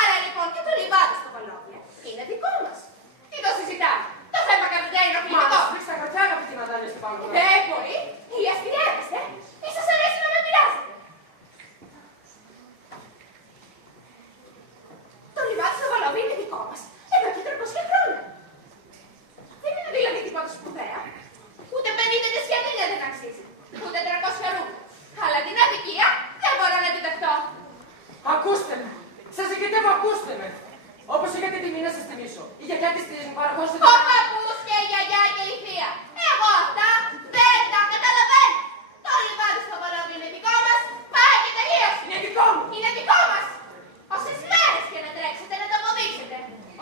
Άρα λοιπόν και το λιβάδι στο Βαλόργε είναι δικό μας. Τι το συζητάμε? Το θέμα κατ' είναι οφειλικό. μας πεις τα χαρτιά, αγαπητή Νατάλια Στεφάνοβνα. Μπορεί. Ή αστιεύεστε. Ή σας αρέσει να με πειράζετε. Το λιβάδι στο Βαλόργε είναι δικό μας. Εδώ και 300 χρόνια. Δεν είναι δηλαδή τίποτα σπουδαία. Ούτε 50 δισεκατομμύρια δεν αξίζει. Ούτε 300 ρούχα. Αλλά την αδικία δεν μπορώ να τη δεχτώ. Ακούστε με! Σας ζητητεύω, ακούστε με! Όπως είχατε τιμή να σας τιμήσω. Η γιαγιά της θείας μου παραχώρησε Ο παππούς και η γιαγιά και η θεία. Εγώ αυτά δεν τα καταλαβαίνω. Το λιβάδι στο Βαλόργε είναι δικό μας. Πάει και τελείωσε. Είναι δικό μου! Είναι δικό μας. Όσες μέρες και να τρέξετε να το αποδείξετε.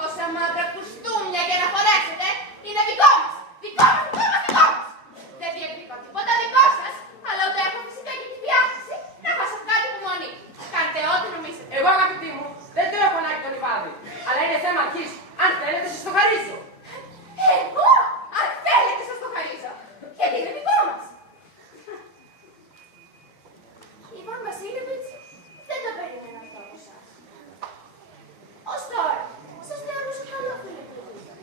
Όσα μαύρα κουστούμια και να φορέσετε. Είναι δικό μας. Δικό μας, δικό μας, δικό μας. Δεν διεκδικώ τίποτα δικό σας. Αλλά ούτε έχω φυσικά και τη διάθεση να μας βγάλει υπομονή. Κάντε ό,τι νομίζετε. Εγώ, αγαπητή μου, δεν το έχω ανάγκη το λιβάδι. Αλλά είναι θέμα αρχής. Αν θέλετε, σας το χαρίζω. Εγώ, αν θέλετε, σας το χαρίζω. Γιατί είναι δικό μας. Ιβάν Βασίλεβιτς, δεν το περίμενα αυτό από εσάς. Ως τώρα, σας θεωρούσα καλό φίλο του Λίβα.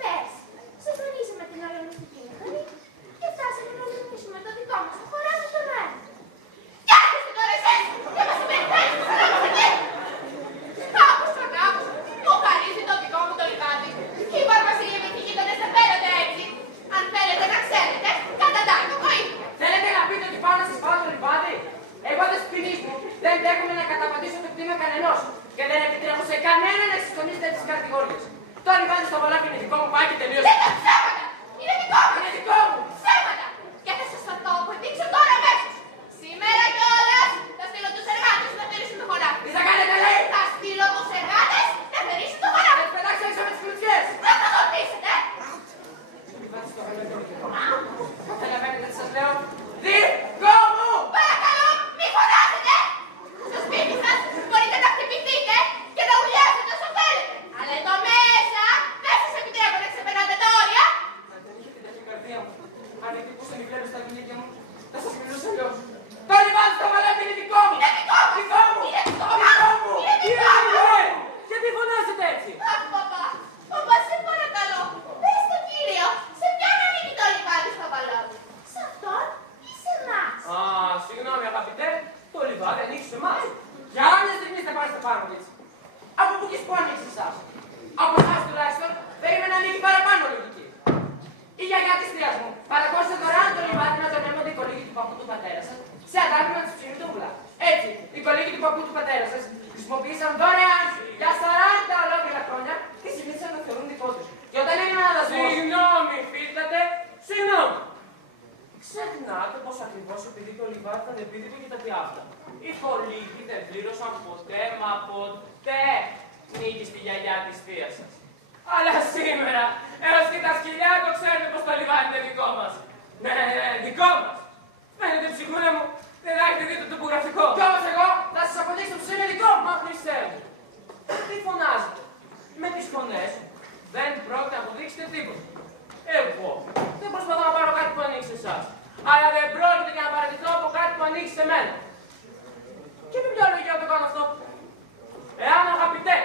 Πες, σας δανείσαμε την αλληλογραφική μηχανή και φτάσαμε να λειτουργήσουμε το δικό μας το χωράκι στον αέρα. Κι άρχισε τώρα εσείς και μας υπερθέτεις τους ανθρώπους εκεί. Κάπως το κάπως, μου χαρίζει το δικό μου το λιβάδι. Ιβάν Βασίλεβιτς, οι γείτονες δεν φαίνονται έτσι. Αν θέλετε να ξέρετε, καταντάει το βοήθεια. Θέλετε να πείτε ότι πάω να σας βάλω το λιβάδι? Εγώ δεν σπινής μου. Δεν δέχομαι να καταπατήσω το κτήμα κανενός. Και δεν επιτρέπω σε κανένα να εξοικονίζεται τις κατηγορίες. Το λιβάδι στο Βαλόργε είναι δικό μου, πάει και τελείωσε. Δεν τα ψέματα! Είναι δικό μου! Είναι δικό μου! Ψέματα! Και θα σας το αποδείξω τώρα αμέσως! Σήμερα κιόλας θα στείλω τους εργάτες να φερήσουν το χωράφι. Τι θα κάνετε, λέει! Θα στείλω τους εργάτες να φερήσουν το χωράφι. Θα τις πετάξω έξω με τις κλουτσιές. Να τα ρωτήσετε! Καταλαβαίνετε τι σας λέω? Δικό μου! Παρακαλώ, μη φωνάζετε! Στο σπίτι σας μπορείτε να χτυπηθείτε και να ουλιάσετε όσο θέλετε. Αλλά εδώ μέσα δεν σας επιτρέπω να ξεπερνάτε τα όρια. Αν δεν είχετε την καρδία μου, αν εκτυπούσαν οι βλέμμες στα γυναίκια μου, θα σας μιλούσα αλλιώς. Το λιβάδι στο Βαλόργε είναι δικό μου! Είναι δικό μας! Δικό μου! Είναι δικό Δικό μας! μου! Είναι δικό μας! Γιατί φωνάζετε έτσι? Αχ, παπά, παπά, σε παρακαλώ, πες το κύριο, σε ποιον ανήκει το λιβάδι στο Βαλόργε, σε αυτόν ή σε εμάς. Α, συγγνώμη αγαπητέ, το λιβάδι ανήκει σε εμάς. Για άλλες στιγμές θα πάρετε πάνω έτσι. Από πού και πού ανήκει σε εσάς? Από εσάς τουλάχιστον, περίμενα να ανήκει παραπάνω λογική. Η γιαγιά της θείας μου παραχώρησε δωρεάν το λιβάδι να τον έμοντι κολύγη του παππού του πατέρα σας σε αντάλλαγμα της ψινιτούβλα. Έτσι, οι κολύγοι του παππού του πατέρα σας χρησιμοποίησαν δωρεάν για 40 ολόκληρα χρόνια και συνήθισαν να θεωρούν δικό τους. Και όταν έγιναν να Συγγνώμη, φίλτατε, συγγνώμη. Ξεχνάτε πως ακριβώς επειδή το λιβάδι ήταν επίδικο και τα διάφτα. Οι πολίτες δεν πλήρωσαν ποτέ μα ποτέ νίκη στη γιαγιά της θείας σας. Αλλά σήμερα, έως και τα σκυλιά το ξέρουν πως το λιβάδι είναι δικό μας. Ναι, δικό μας. Φαίνεται ψυχούλα μου, δεν θα έχετε δει το τοπογραφικό. Κι όμως εγώ θα σας αποδείξω πως είναι δικό μου. Μα Χριστέ μου, τι φωνάζετε. Με τις φωνές δεν πρόκειται να αποδείξετε τίποτα. Εγώ δεν προσπαθώ να πάρω κάτι που ανοίξει σε εσάς. Αλλά δεν πρόκειται και να παραιτηθώ από κάτι που ανοίξει σε μένα. Και με ποια λογική να το κάνω αυτό. Εάν αγαπητέ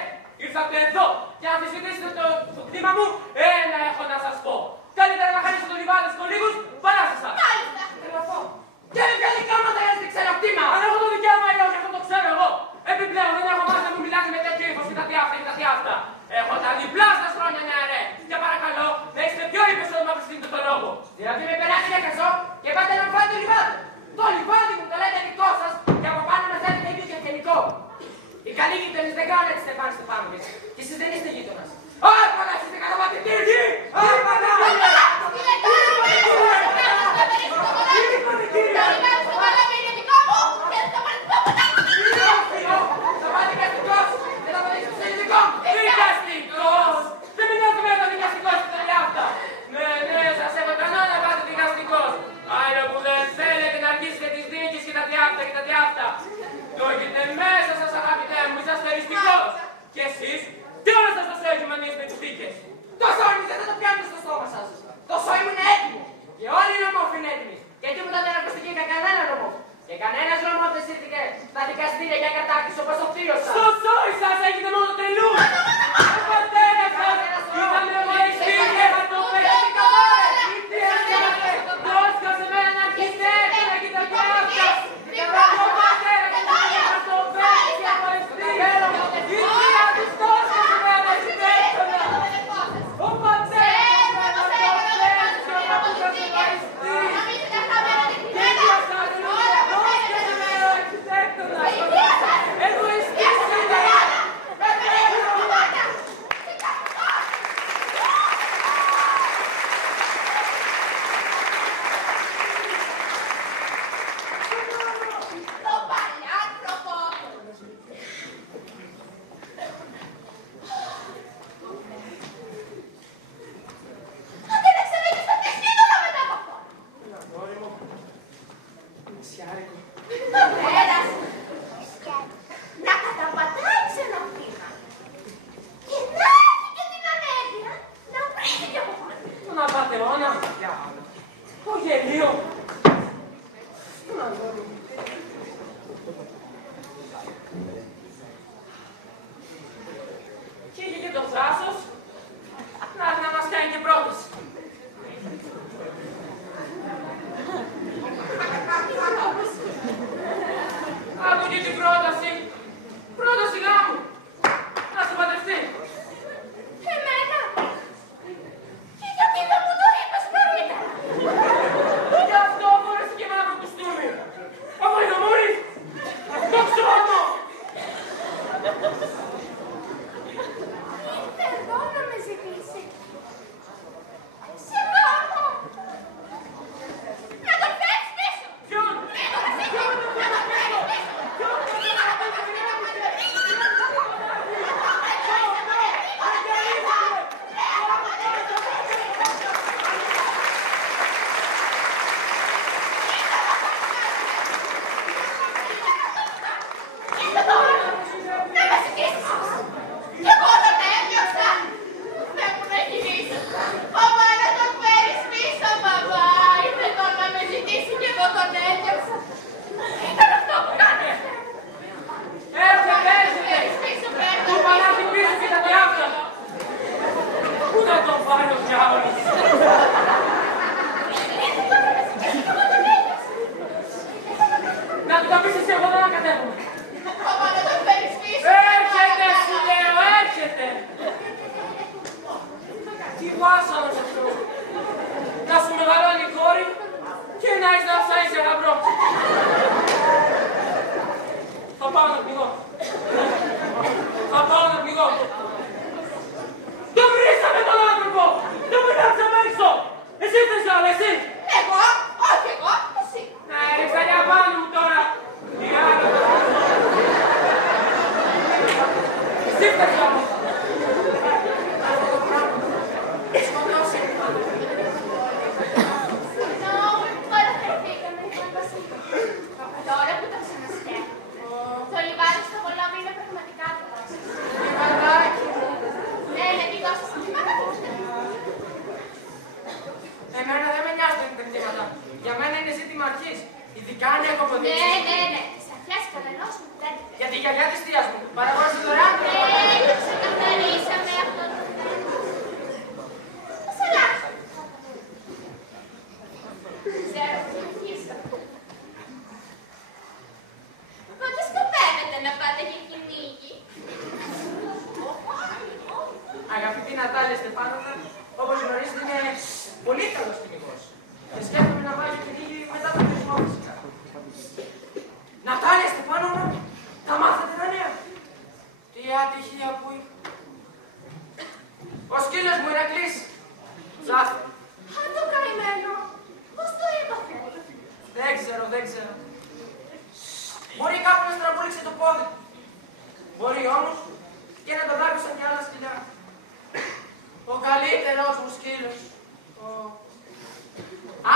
ήρθατε εδώ και να αμφισβητήσετε το κτήμα μου, ένα έχω να σας πω. Καλύτερα να χάσετε το λιβάδι στους λίγους παρά σε εσάς. Μάλιστα. Τρελαθώ. Και με ποια δικαιώματα έχετε ξένα κτήμα. Αν έχω το δικαίωμα ή όχι, αυτό το ξέρω εγώ. Επιπλέον δεν έχω μάθει να μου μιλάτε με τέτοιο ύφος και τα διάφτα και τα διάφτα. Έχω τα διπλά σας χρόνια, ναι, ρε. Και παρακαλώ, να είστε πιο ύπες όταν μου απευθύνετε το λόγο. Δηλαδή με περάσει για καζό και πάτε να μου φάτε το λιβάδι. Το λιβάδι μου το λέτε δικό σας και από πάνω με θέλετε ίδιο και γενικό. Οι καλοί γείτονες δεν κάνουν έτσι στεφάνι στο πάνω της. Και εσείς δεν είστε γείτονας. Όχι, πολλά, είστε καταβάτη. αρχής. Ειδικά αν έχω αποδείξει. Ναι. Τις αρχές κανενός μου δεν είναι. Για τη γιαγιά της θείας μου. Παραγώγησε το δωρεάν. Το ξεκαθαρίσαμε αυτό το θέμα. Ας αλλάξω. Ξέρω που αρχίσω. Πότε σκοπεύετε να πάτε για κυνήγι? Αγαπητή Νατάλια Στεφάνοβνα, όπως γνωρίζετε είναι πολύ καλός κυνηγός. Και σκέφτομαι να βάζω κυνήγι μετά τον τουρισμό φυσικά. Νατάλια Στεφάνοβνα, τα μάθατε τα νέα. Τι ατυχία που είχα. Ο σκύλος μου Ηρακλής. Ψάχνω. Αν το καημένο, πώς το έπαθε? Δεν ξέρω. Μπορεί κάπου να στραβούληξε το πόδι του. Μπορεί όμως και να το δάκουσαν και άλλα σκυλιά. Ο καλύτερος μου σκύλος.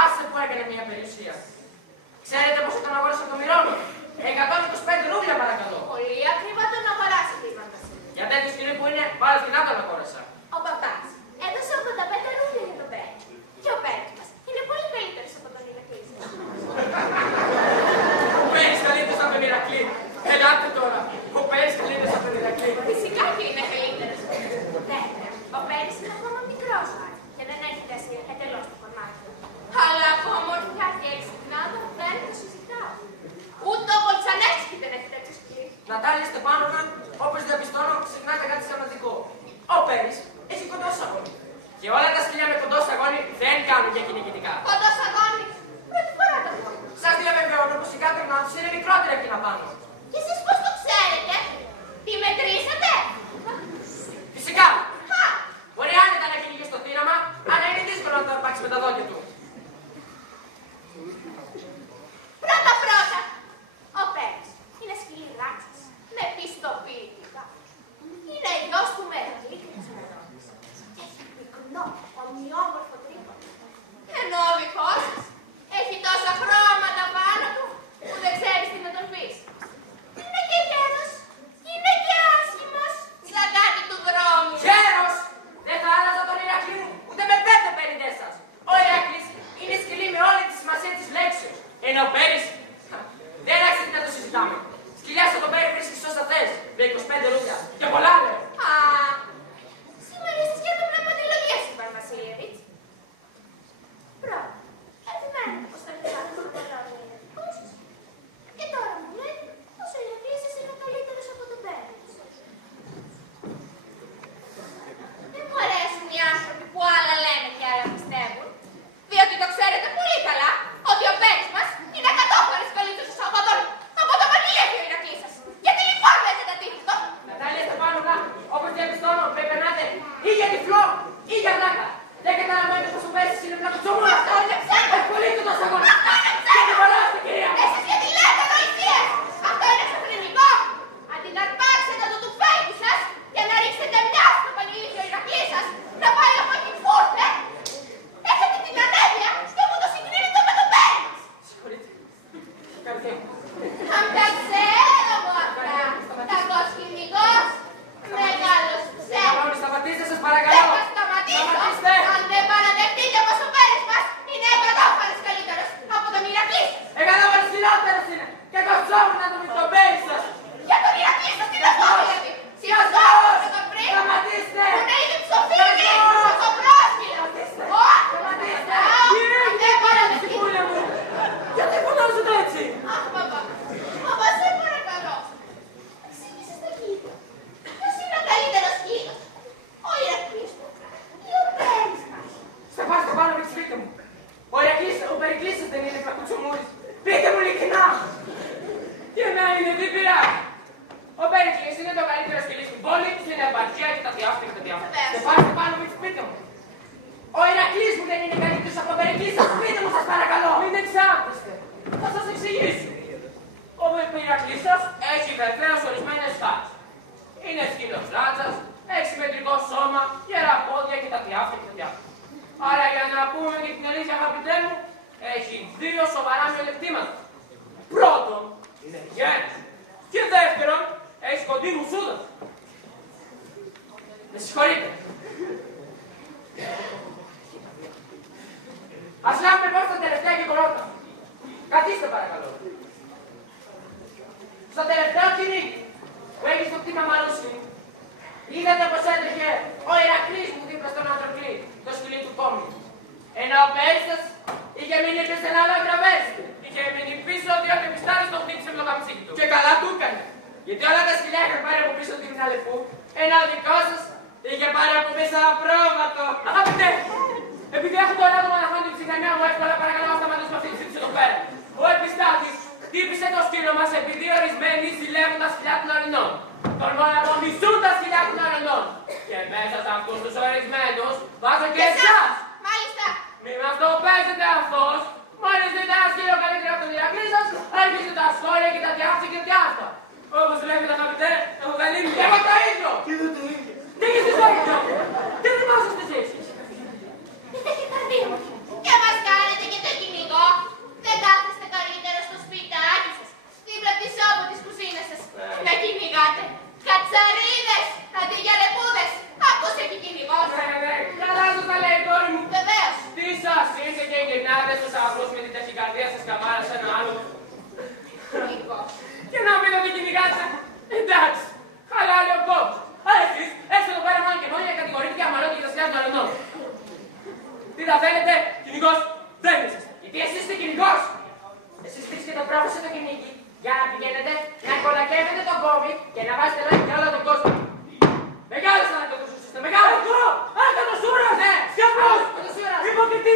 Άσε που έκανε μια περιουσία. Ξέρετε πόσο τον αγόρασα το μοιρόνο? 125 ρούβλια παρακαλώ. Πολύ ακριβά τον αγοράσατε, είπαν Βασίλη. Για τέτοιο σκυλί που είναι, βάλε την τον αγόρασα. Ο παπάς έδωσε 85 ρούβλια για το πέρι. Και ο πέρις μας είναι πολύ καλύτερος από τον Ηρακλή. Ο Πέρις καλύτερος από τον Ηρακλή. Ελάτε τώρα. Ο Πέρις καλύτερος από τον Ηρακλή. Φυσικά και είναι καλύτερος. Βέβαια, ο Πέρις είναι ακόμα μικρός και δεν έχει δέσει εντελώς το κορμάκι του. Αλλά από ομορφιά και εξυπνάδα δεν το συζητάω. Ούτε ο Πολτσανέσκι δεν έχει τέτοιο σκύλι. Νατάλια Στεφάνοβνα, όπως διαπιστώνω, ξεχνάτε κάτι σημαντικό. Ο Πέρις έχει κοντό σαγόνι. Και όλα τα σκυλιά με κοντό σαγόνι δεν κάνουν για κυνηγητικά. Κοντός αγώνης. Πρώτη φορά το πω. Σας διαβεβαιώνω πως η κάτω τους είναι μικρότερη από την απάνω. Και εσείς πώς το ξέρετε? Τι μετρήσατε? Φυσικά. Μπορεί άνετα να κυνηγεί στο θύραμα, αλλά είναι δύσκολο να το αρπάξει με τα δόντια του. Πρώτα. Ο Πέρις είναι σκυλί ράτσας με πιστοποιητικά. Είναι γιος του Μερακλή και της Μερώνης. Και έχει πυκνό, ομοιόμορφο τρίποδο. Ενώ ο δικός σας έχει τόσα χρώματα πάνω του που δεν ξέρεις τι να τον πεις. Είναι και γέρος, είναι και άσχημος, σαν κάτι του δρόμου. Γέρος! Δεν θα άλλαζα τον Ηρακλή μου ούτε με 5 πέριδες σας. Ο Ηρακλής είναι σκυλί με όλη τη σημασία της λέξης. Ενώ ο Πέρις δεν άξιζε να το συζητάμε. Σκυλιά σαν τον Πέρι βρίσκεις όσα θες. Με 25 ρούβλια. Και πολλά λέω. Σήμερα είστε σχεδόν πνευματολογίας, είπαν Βασίλεβιτς. Πρώτα, επιμένετε πως τα λεφτά του κορδόνου είναι δικός σας. Και τώρα μου λέτε πως ο Ηρακλής σας είναι καλύτερος από τον Πέρι. Δεν μου αρέσουν οι άνθρωποι που άλλα λένε και άλλα πιστεύουν. Διότι το ξέρετε πολύ καλά ότι ο Πέρις μας είναι 100 φορές καλύτερος από τον Πανηγέφη ο Ηρακλής σας. Γιατί λοιπόν λέτε τα τύχη του? Νατάλια Στεφάνοβνα, όπως διαπιστώνω, πρέπει να είστε ή για τυφλό ή για βλάκα. Δεν καταλαβαίνετε πως ο Πέρις είναι πλακοτσόμουνας. Αυτό είναι ψέμα! Έχει πολύ του το σαγόνι. Αυτό είναι ψέμα! Και παράστε, κυρία μου. Εσείς γιατί λέτε νοησίες! Αυτό είναι εξωφρενικό! Αντί να αρπάξετε το τουφέκι σας και να ρίξετε μια στο πανηγύρι ο Ηρακλής σας, να πάει από εκεί που ήρθε, έχετε την ανέδεια και μου το συγκρίνετε με τον Πέρι μας! Συγχωρείτε. Καρδιά μου. Αν τα ξέρω εγώ αυτά, κακός κυνηγός, μεγάλος ψέμα. Σταματήστε σας παρακαλώ. Δεν θα σταματήσω, Σταματήστε. αν δεν παραδεχτείτε πως ο Πέρις μας είναι 100 φορές καλύτερος από τον Ηρακλή σας. 100 φορές χειρότερος είναι. Και κοψόμουν να τον Πέρι σας. Για τον Ηρακλή σας τι να πω δηλαδή. Σιωδός. Σιωδός τον πριν, Σταματήστε. που είναι ήδη ψοφίλη, με το πρόσκυλο. Σταματήστε. Αν δεν παραδεχτείτε. Πούλια μου. Γιατί φωνάζετε έτσι? Αχ, παπά. Παπά, σε παρακαλώ. Εξήγησε στα γίδια. Ποιος είναι ο καλύτερος σκύλος? Ο Ηρακλής μου ή ο Πέρις μας? Στεφάστε πάνω με τη σπίτι μου. Ο Περικλής σας δεν είναι πλακουτσομούρης. Πείτε μου ειλικρινά. Και εμένα είναι δίπλα. Ο Περικλής είναι το καλύτερο σκυλί στην πόλη, στην επαρχία και τα διάφορα και τα διάφορα. Βεβαίως. Στεφάστε πάνω με τη σπίτι μου. Ο Ηρακλής μου δεν είναι καλύτερος από τον Περικλή σας. Πείτε μου σας παρακαλώ. Μην εξάπτεστε. Θα σας εξηγήσω. Ο Ηρακλής σας έχει βεβαίως ορισμένες τάσεις. Είναι σκύλος ράτσας, έχει συμμετρικό σώμα, γερά πόδια και τα διάφορα και τα διάφορα. Άρα για να πούμε και την αλήθεια, αγαπητέ μου, έχει 2 σοβαρά μειονεκτήματα. Πρώτον, είναι γέρος. Και δεύτερον, έχει κοντή μουσούδα. Με συγχωρείτε. Ας λάβουμε πώς τα τελευταία και κολότα. Καθίστε παρακαλώ. Στο τελευταίο κυνήγι που έγινε στο κτήμα Μαρούσι, είδατε πως έτρεχε ο Ηρακλής μου δίπλα στον Ανδροκλή, το σκυλί του Πόμνη. Ενώ ο Πέριστας είχε μείνει και σε ένα άλλο τραπέζι. Είχε μείνει πίσω διότι ο Πιστάρης τον χτύπησε με το καμψίκι του. Και καλά του έκανε. Γιατί όλα τα σκυλιά είχαν πάρει από πίσω την Αλεπού, ενώ ο δικός σας είχε πάρει από πίσω απρόβατο. Αγαπητέ, επειδή έχω το άτομο να φάνε την ψυχανιά μου εύκολα, παρακαλώ να σταματήσουμε αυτή τη συζήτηση εδώ πέρα. Ο Επιστάτης χτύπησε το σκύλο μας επειδή ορισμένοι ζηλεύουν τα σκυλιά των αλληνών. Τολμώ να απομισούν τα σκυλιά των αλληνών. Και μέσα σε αυτούς τους ορισμένους βάζω και εσάς. Μάλιστα. Μη με αυτό παίζετε αυτός. Μόλις δείτε ένα σκύλο καλύτερα από τον Ηρακλή σας, αρχίζετε τα σχόλια και τα διάφτα και τα άστα. Όπως βλέπετε αγαπητέ, έχω καλή μου. Εγώ το ίδιο. Και εγώ το ίδιο. Τι είστε στο ίδιο. Τι θυμόσαστε εσείς. Είστε και καρδίμορφοι. Και μας κάνετε και το κυνηγό. Δεν κάθεστε καλύτερα στο σπιτάκι σας, δίπλα από τη σώπα της κουζίνας σας. Να κυνηγάτε κατσαρίδες αντί για λεπούδες. Ακούς εκεί κυνηγός. Ναι, καλά σας τα λέει η κόρη μου. Βεβαίως. Τι σας ήρθε και γυρνάτε στους αυγούς με την ταχυκαρδία σας καμάρα σε ένα άλλο. Κυνηγός. Και να μην το κυνηγάτε. Εντάξει, χαλάει ο κόμπος. Αλλά εσείς έξω εδώ πέρα μόνο και μόνο για κατηγορείτε και αμαρώνετε και τα σκιά των αλληνών. Τι θα θέλετε, κυνηγός δεν είσαστε. Γιατί εσείς είστε κυνηγός. Εσείς βρίσκετε το πράγμα σε το κυνήγι για να πηγαίνετε να κολακεύετε τον κόμπι και να βάζετε λόγια για όλο τον κόσμο. Μεγάλος ανακατοσούρας είστε, μεγάλος! Εγώ! Ανακατοσούρας! Ναι! Σκέφτος! Υποκριτή!